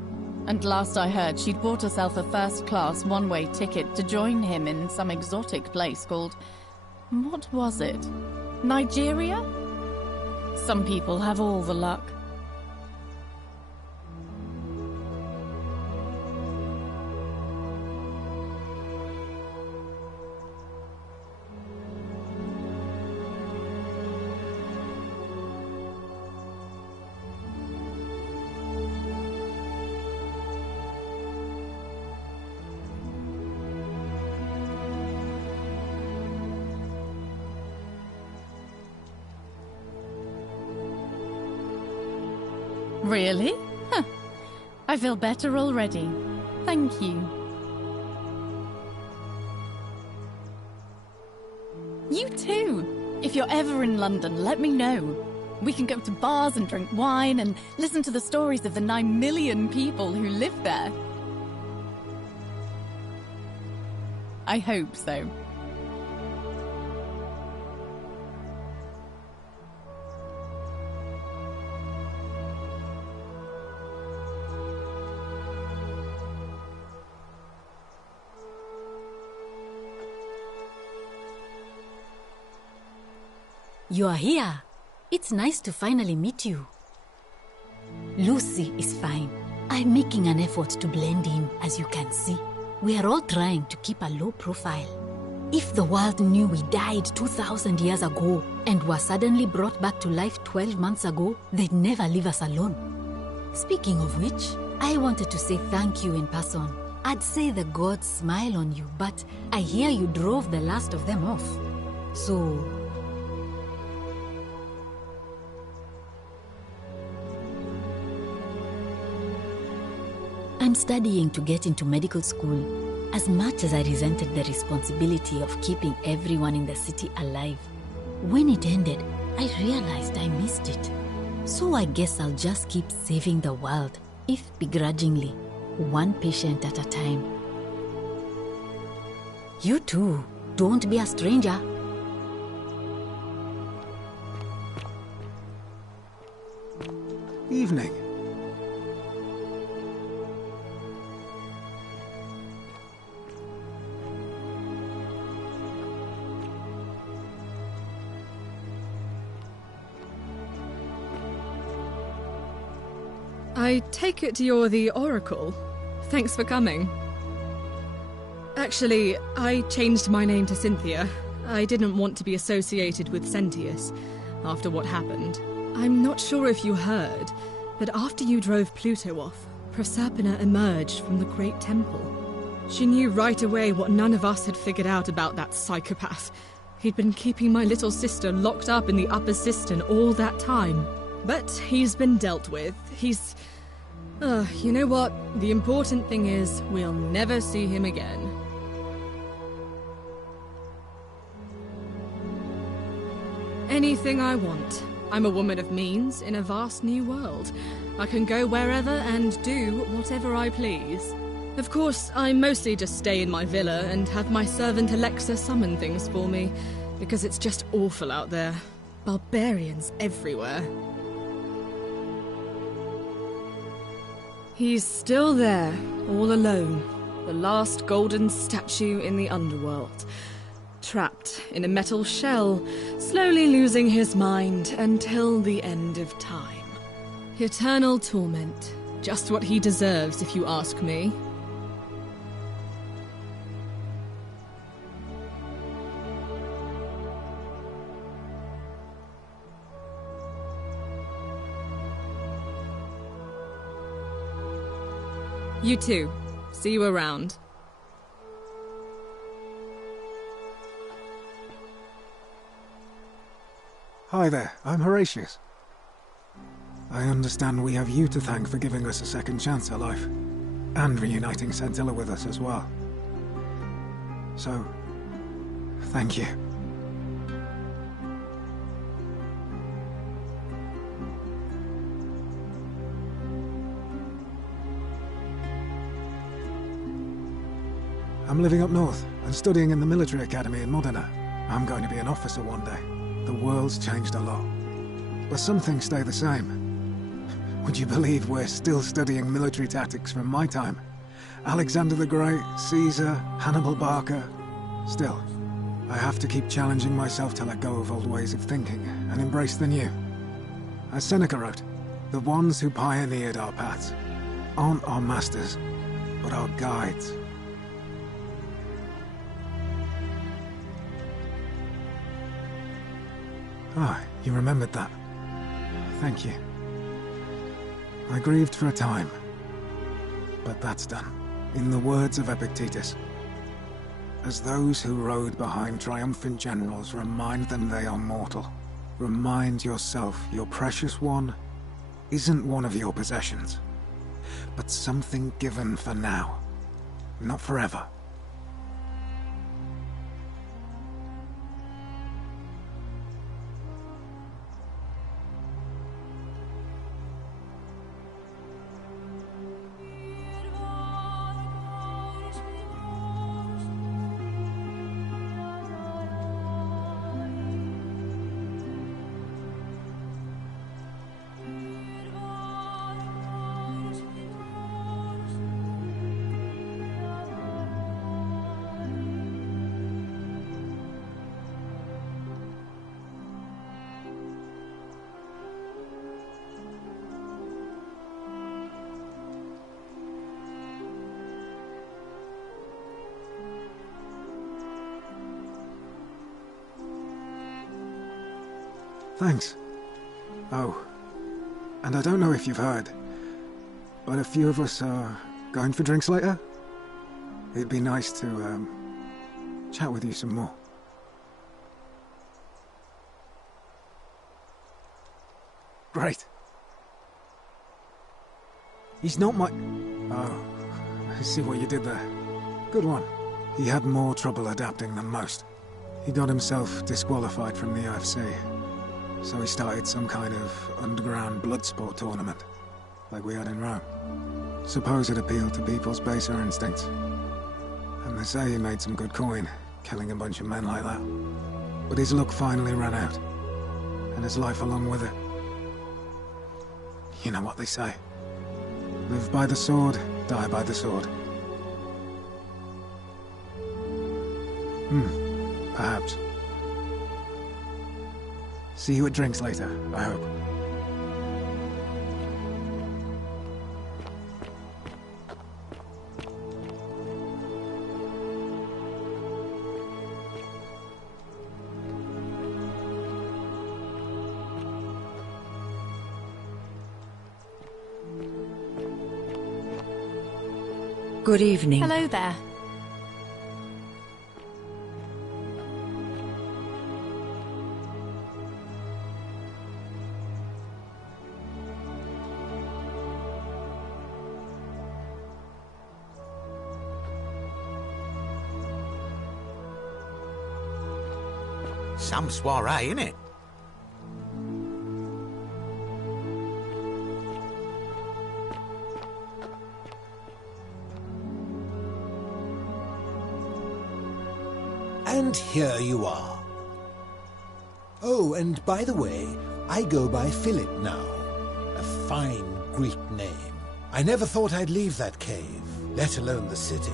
And last I heard, she'd bought herself a first-class one-way ticket to join him in some exotic place called... what was it? Nigeria? Some people have all the luck. Really? Huh. I feel better already. Thank you. You too! If you're ever in London, let me know. We can go to bars and drink wine and listen to the stories of the 9 million people who live there. I hope so. You are here. It's nice to finally meet you. Lucy is fine. I'm making an effort to blend in, as you can see. We are all trying to keep a low profile. If the world knew we died 2,000 years ago and were suddenly brought back to life 12 months ago, they'd never leave us alone. Speaking of which, I wanted to say thank you in person. I'd say the gods smile on you, but I hear you drove the last of them off. So... I'm studying to get into medical school. As much as I resented the responsibility of keeping everyone in the city alive, when it ended, I realized I missed it. So I guess I'll just keep saving the world, if begrudgingly, one patient at a time. You too, don't be a stranger. Evening. I take it you're the Oracle. Thanks for coming. Actually, I changed my name to Cynthia. I didn't want to be associated with Sentius after what happened. I'm not sure if you heard, but after you drove Pluto off, Proserpina emerged from the Great Temple. She knew right away what none of us had figured out about that psychopath. He'd been keeping my little sister locked up in the upper cistern all that time. But he's been dealt with. He's... you know what? The important thing is, we'll never see him again. Anything I want. I'm a woman of means in a vast new world. I can go wherever and do whatever I please. Of course, I mostly just stay in my villa and have my servant Alexa summon things for me, because it's just awful out there. Barbarians everywhere. He's still there, all alone. The last golden statue in the underworld. Trapped in a metal shell, slowly losing his mind until the end of time. Eternal torment. Just what he deserves, if you ask me. You too. See you around. Hi there, I'm Horatius. I understand we have you to thank for giving us a second chance at life, and reuniting Scintilla with us as well. So, thank you. I'm living up north and studying in the military academy in Modena. I'm going to be an officer one day. The world's changed a lot, but some things stay the same. Would you believe we're still studying military tactics from my time? Alexander the Great, Caesar, Hannibal Barca. Still, I have to keep challenging myself to let go of old ways of thinking and embrace the new. As Seneca wrote, the ones who pioneered our paths aren't our masters, but our guides. Ah, you remembered that. Thank you. I grieved for a time, but that's done. In the words of Epictetus, as those who rode behind triumphant generals remind them they are mortal, remind yourself your precious one isn't one of your possessions, but something given for now, not forever. Thanks. Oh, and I don't know if you've heard, but a few of us are going for drinks later. It'd be nice to, chat with you some more. Great. He's not my... Oh, I see what you did there. Good one. He had more trouble adapting than most. He got himself disqualified from the UFC. So he started some kind of underground blood sport tournament, like we had in Rome. Suppose it appealed to people's baser instincts. And they say he made some good coin, killing a bunch of men like that. But his luck finally ran out, and his life along with it. You know what they say. Live by the sword, die by the sword. Perhaps. See you at drinks later, I hope. Good evening. Hello there. Some soiree, innit? And here you are. Oh, and by the way, I go by Philip now. A fine Greek name. I never thought I'd leave that cave, let alone the city.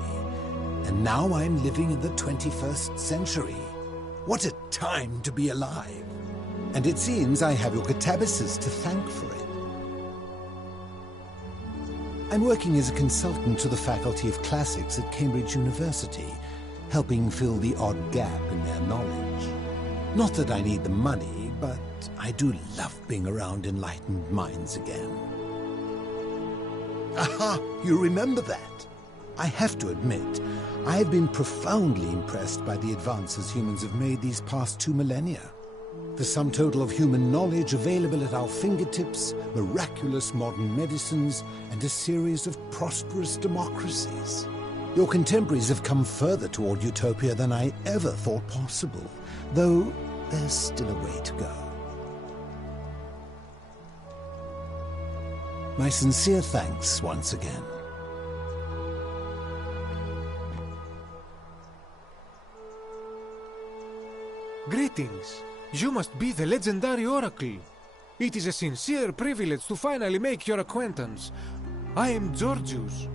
And now I'm living in the 21st century. What a time to be alive. And it seems I have your catabasis to thank for it. I'm working as a consultant to the Faculty of Classics at Cambridge University, helping fill the odd gap in their knowledge. Not that I need the money, but I do love being around enlightened minds again. Aha! You remember that? I have to admit, I have been profoundly impressed by the advances humans have made these past 2 millennia. The sum total of human knowledge available at our fingertips, miraculous modern medicines, and a series of prosperous democracies. Your contemporaries have come further toward utopia than I ever thought possible, though there's still a way to go. My sincere thanks once again. Greetings. You must be the legendary Oracle. It is a sincere privilege to finally make your acquaintance. I am Georgius.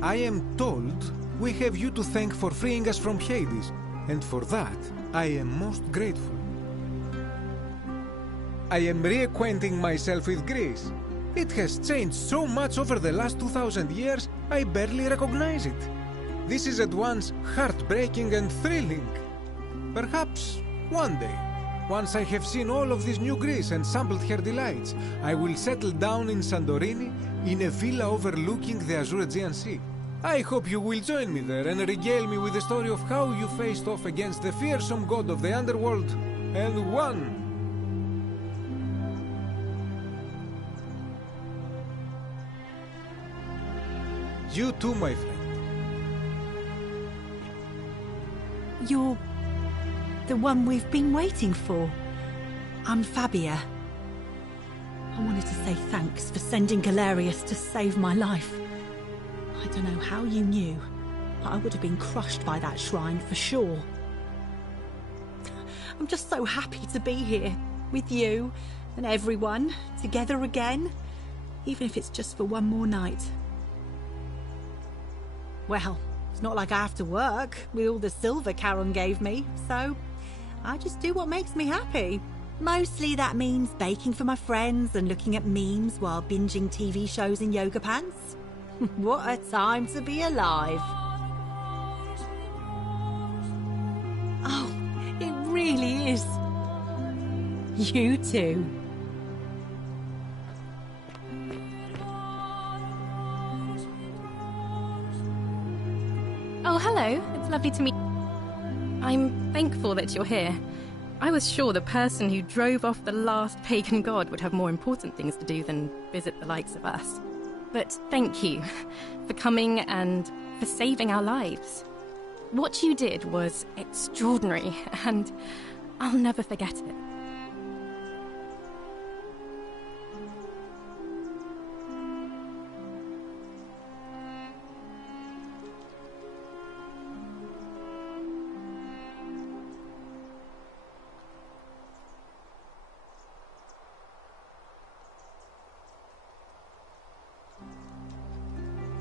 I am told we have you to thank for freeing us from Hades, and for that I am most grateful. I am reacquainting myself with Greece. It has changed so much over the last 2,000 years, I barely recognize it. This is at once heartbreaking and thrilling. Perhaps one day, once I have seen all of this new Greece and sampled her delights, I will settle down in Santorini in a villa overlooking the azure Aegean Sea. I hope you will join me there and regale me with the story of how you faced off against the fearsome god of the underworld and won. You too, my friend. You're the one we've been waiting for. I'm Fabia. I wanted to say thanks for sending Galerius to save my life. I don't know how you knew, but I would have been crushed by that shrine for sure. I'm just so happy to be here, with you and everyone, together again, even if it's just for one more night. Well, it's not like I have to work with all the silver Charon gave me, so I just do what makes me happy. Mostly that means baking for my friends and looking at memes while binging TV shows in yoga pants. What a time to be alive. Oh, it really is. You too. Oh, hello. It's lovely to meet you. I'm thankful that you're here. I was sure the person who drove off the last pagan god would have more important things to do than visit the likes of us. But thank you for coming and for saving our lives. What you did was extraordinary, and I'll never forget it.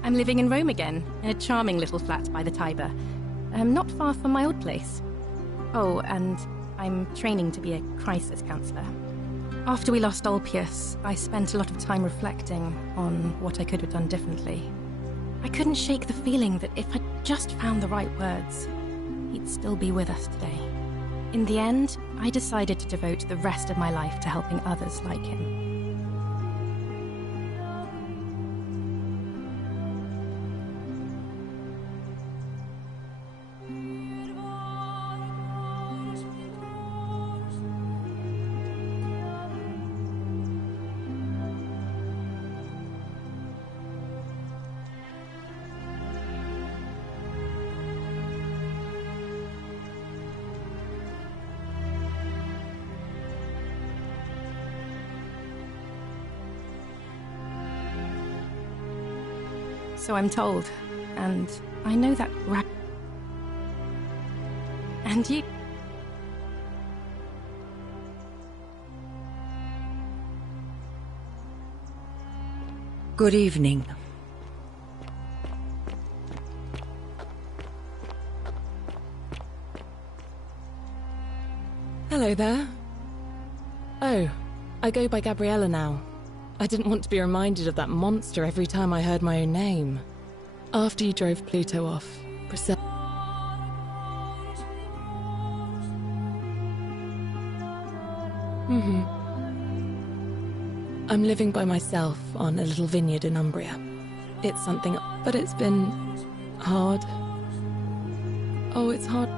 I'm living in Rome again, in a charming little flat by the Tiber. Not far from my old place. Oh, and I'm training to be a crisis counselor. After we lost Ulpius, I spent a lot of time reflecting on what I could have done differently. I couldn't shake the feeling that if I'd just found the right words, he'd still be with us today. In the end, I decided to devote the rest of my life to helping others like him. So I'm told, and I know that and you. Good evening. Hello there. Oh, I go by Gabriella now. I didn't want to be reminded of that monster every time I heard my own name. After you drove Pluto off, Priscilla... I'm living by myself on a little vineyard in Umbria. It's something, but it's been hard. Oh, it's hard.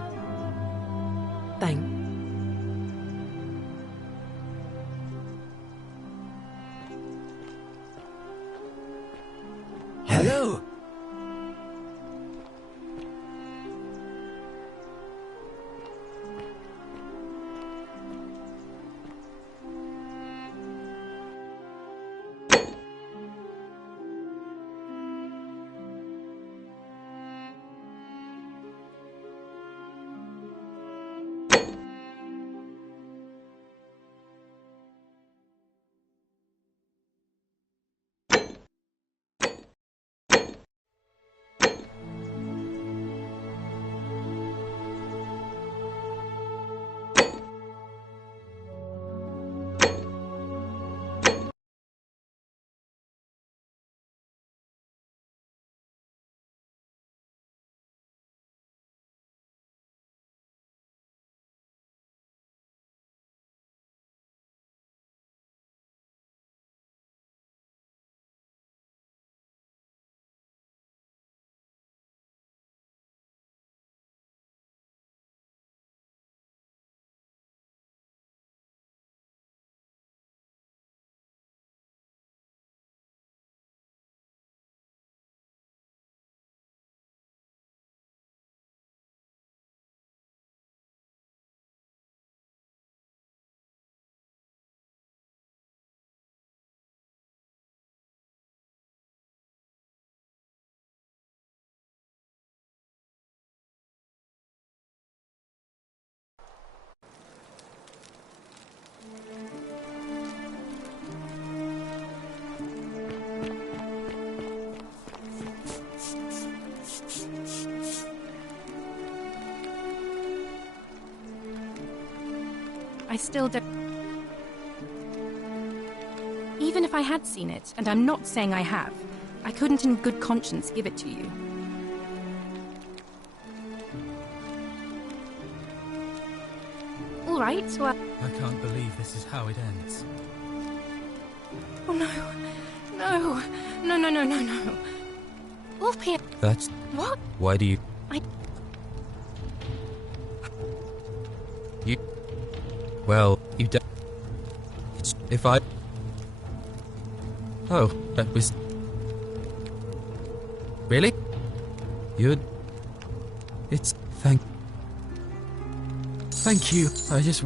Thanks. Hello. I still don't... Even if I had seen it, and I'm not saying I have, I couldn't in good conscience give it to you. All right, well... I can't believe this is how it ends. Oh no. No. No, no, no, no, no. Ulfir... That's... What? Why do you... You... Well, you don't... If I... Oh, that was... Really? You'd... It's... Thank you. I just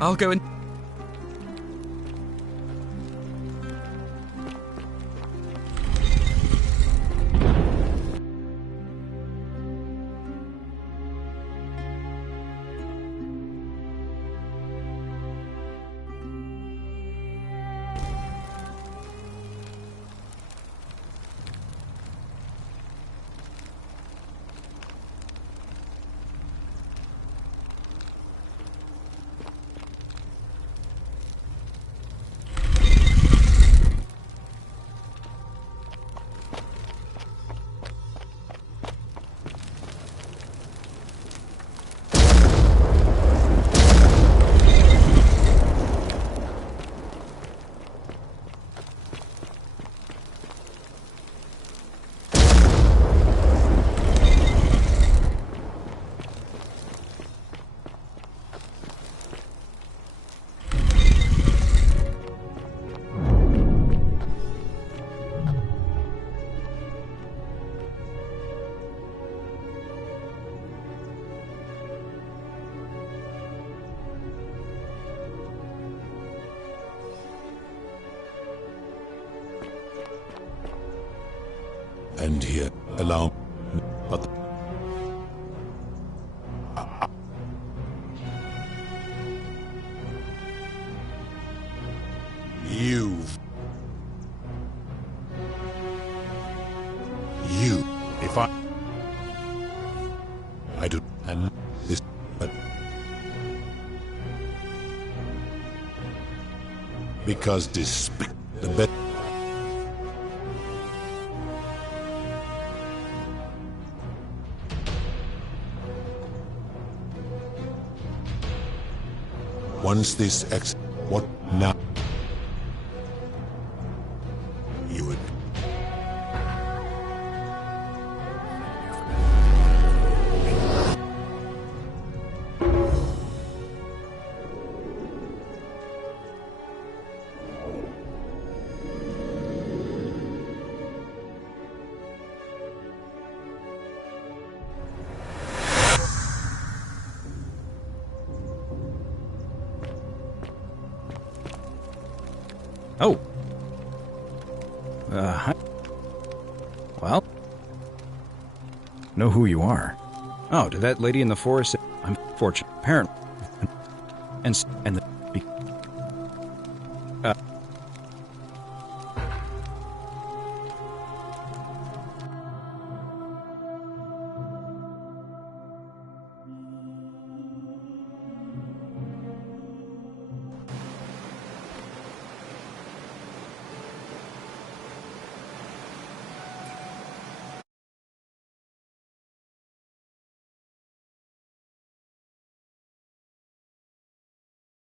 I'll go and... And here, allow me, but you, if I do, and this, but because despite the best. Once this what now? You would. Oh. Hi. Well. Know who you are. Oh, to that lady in the forest. I'm fortunate. Apparently. And the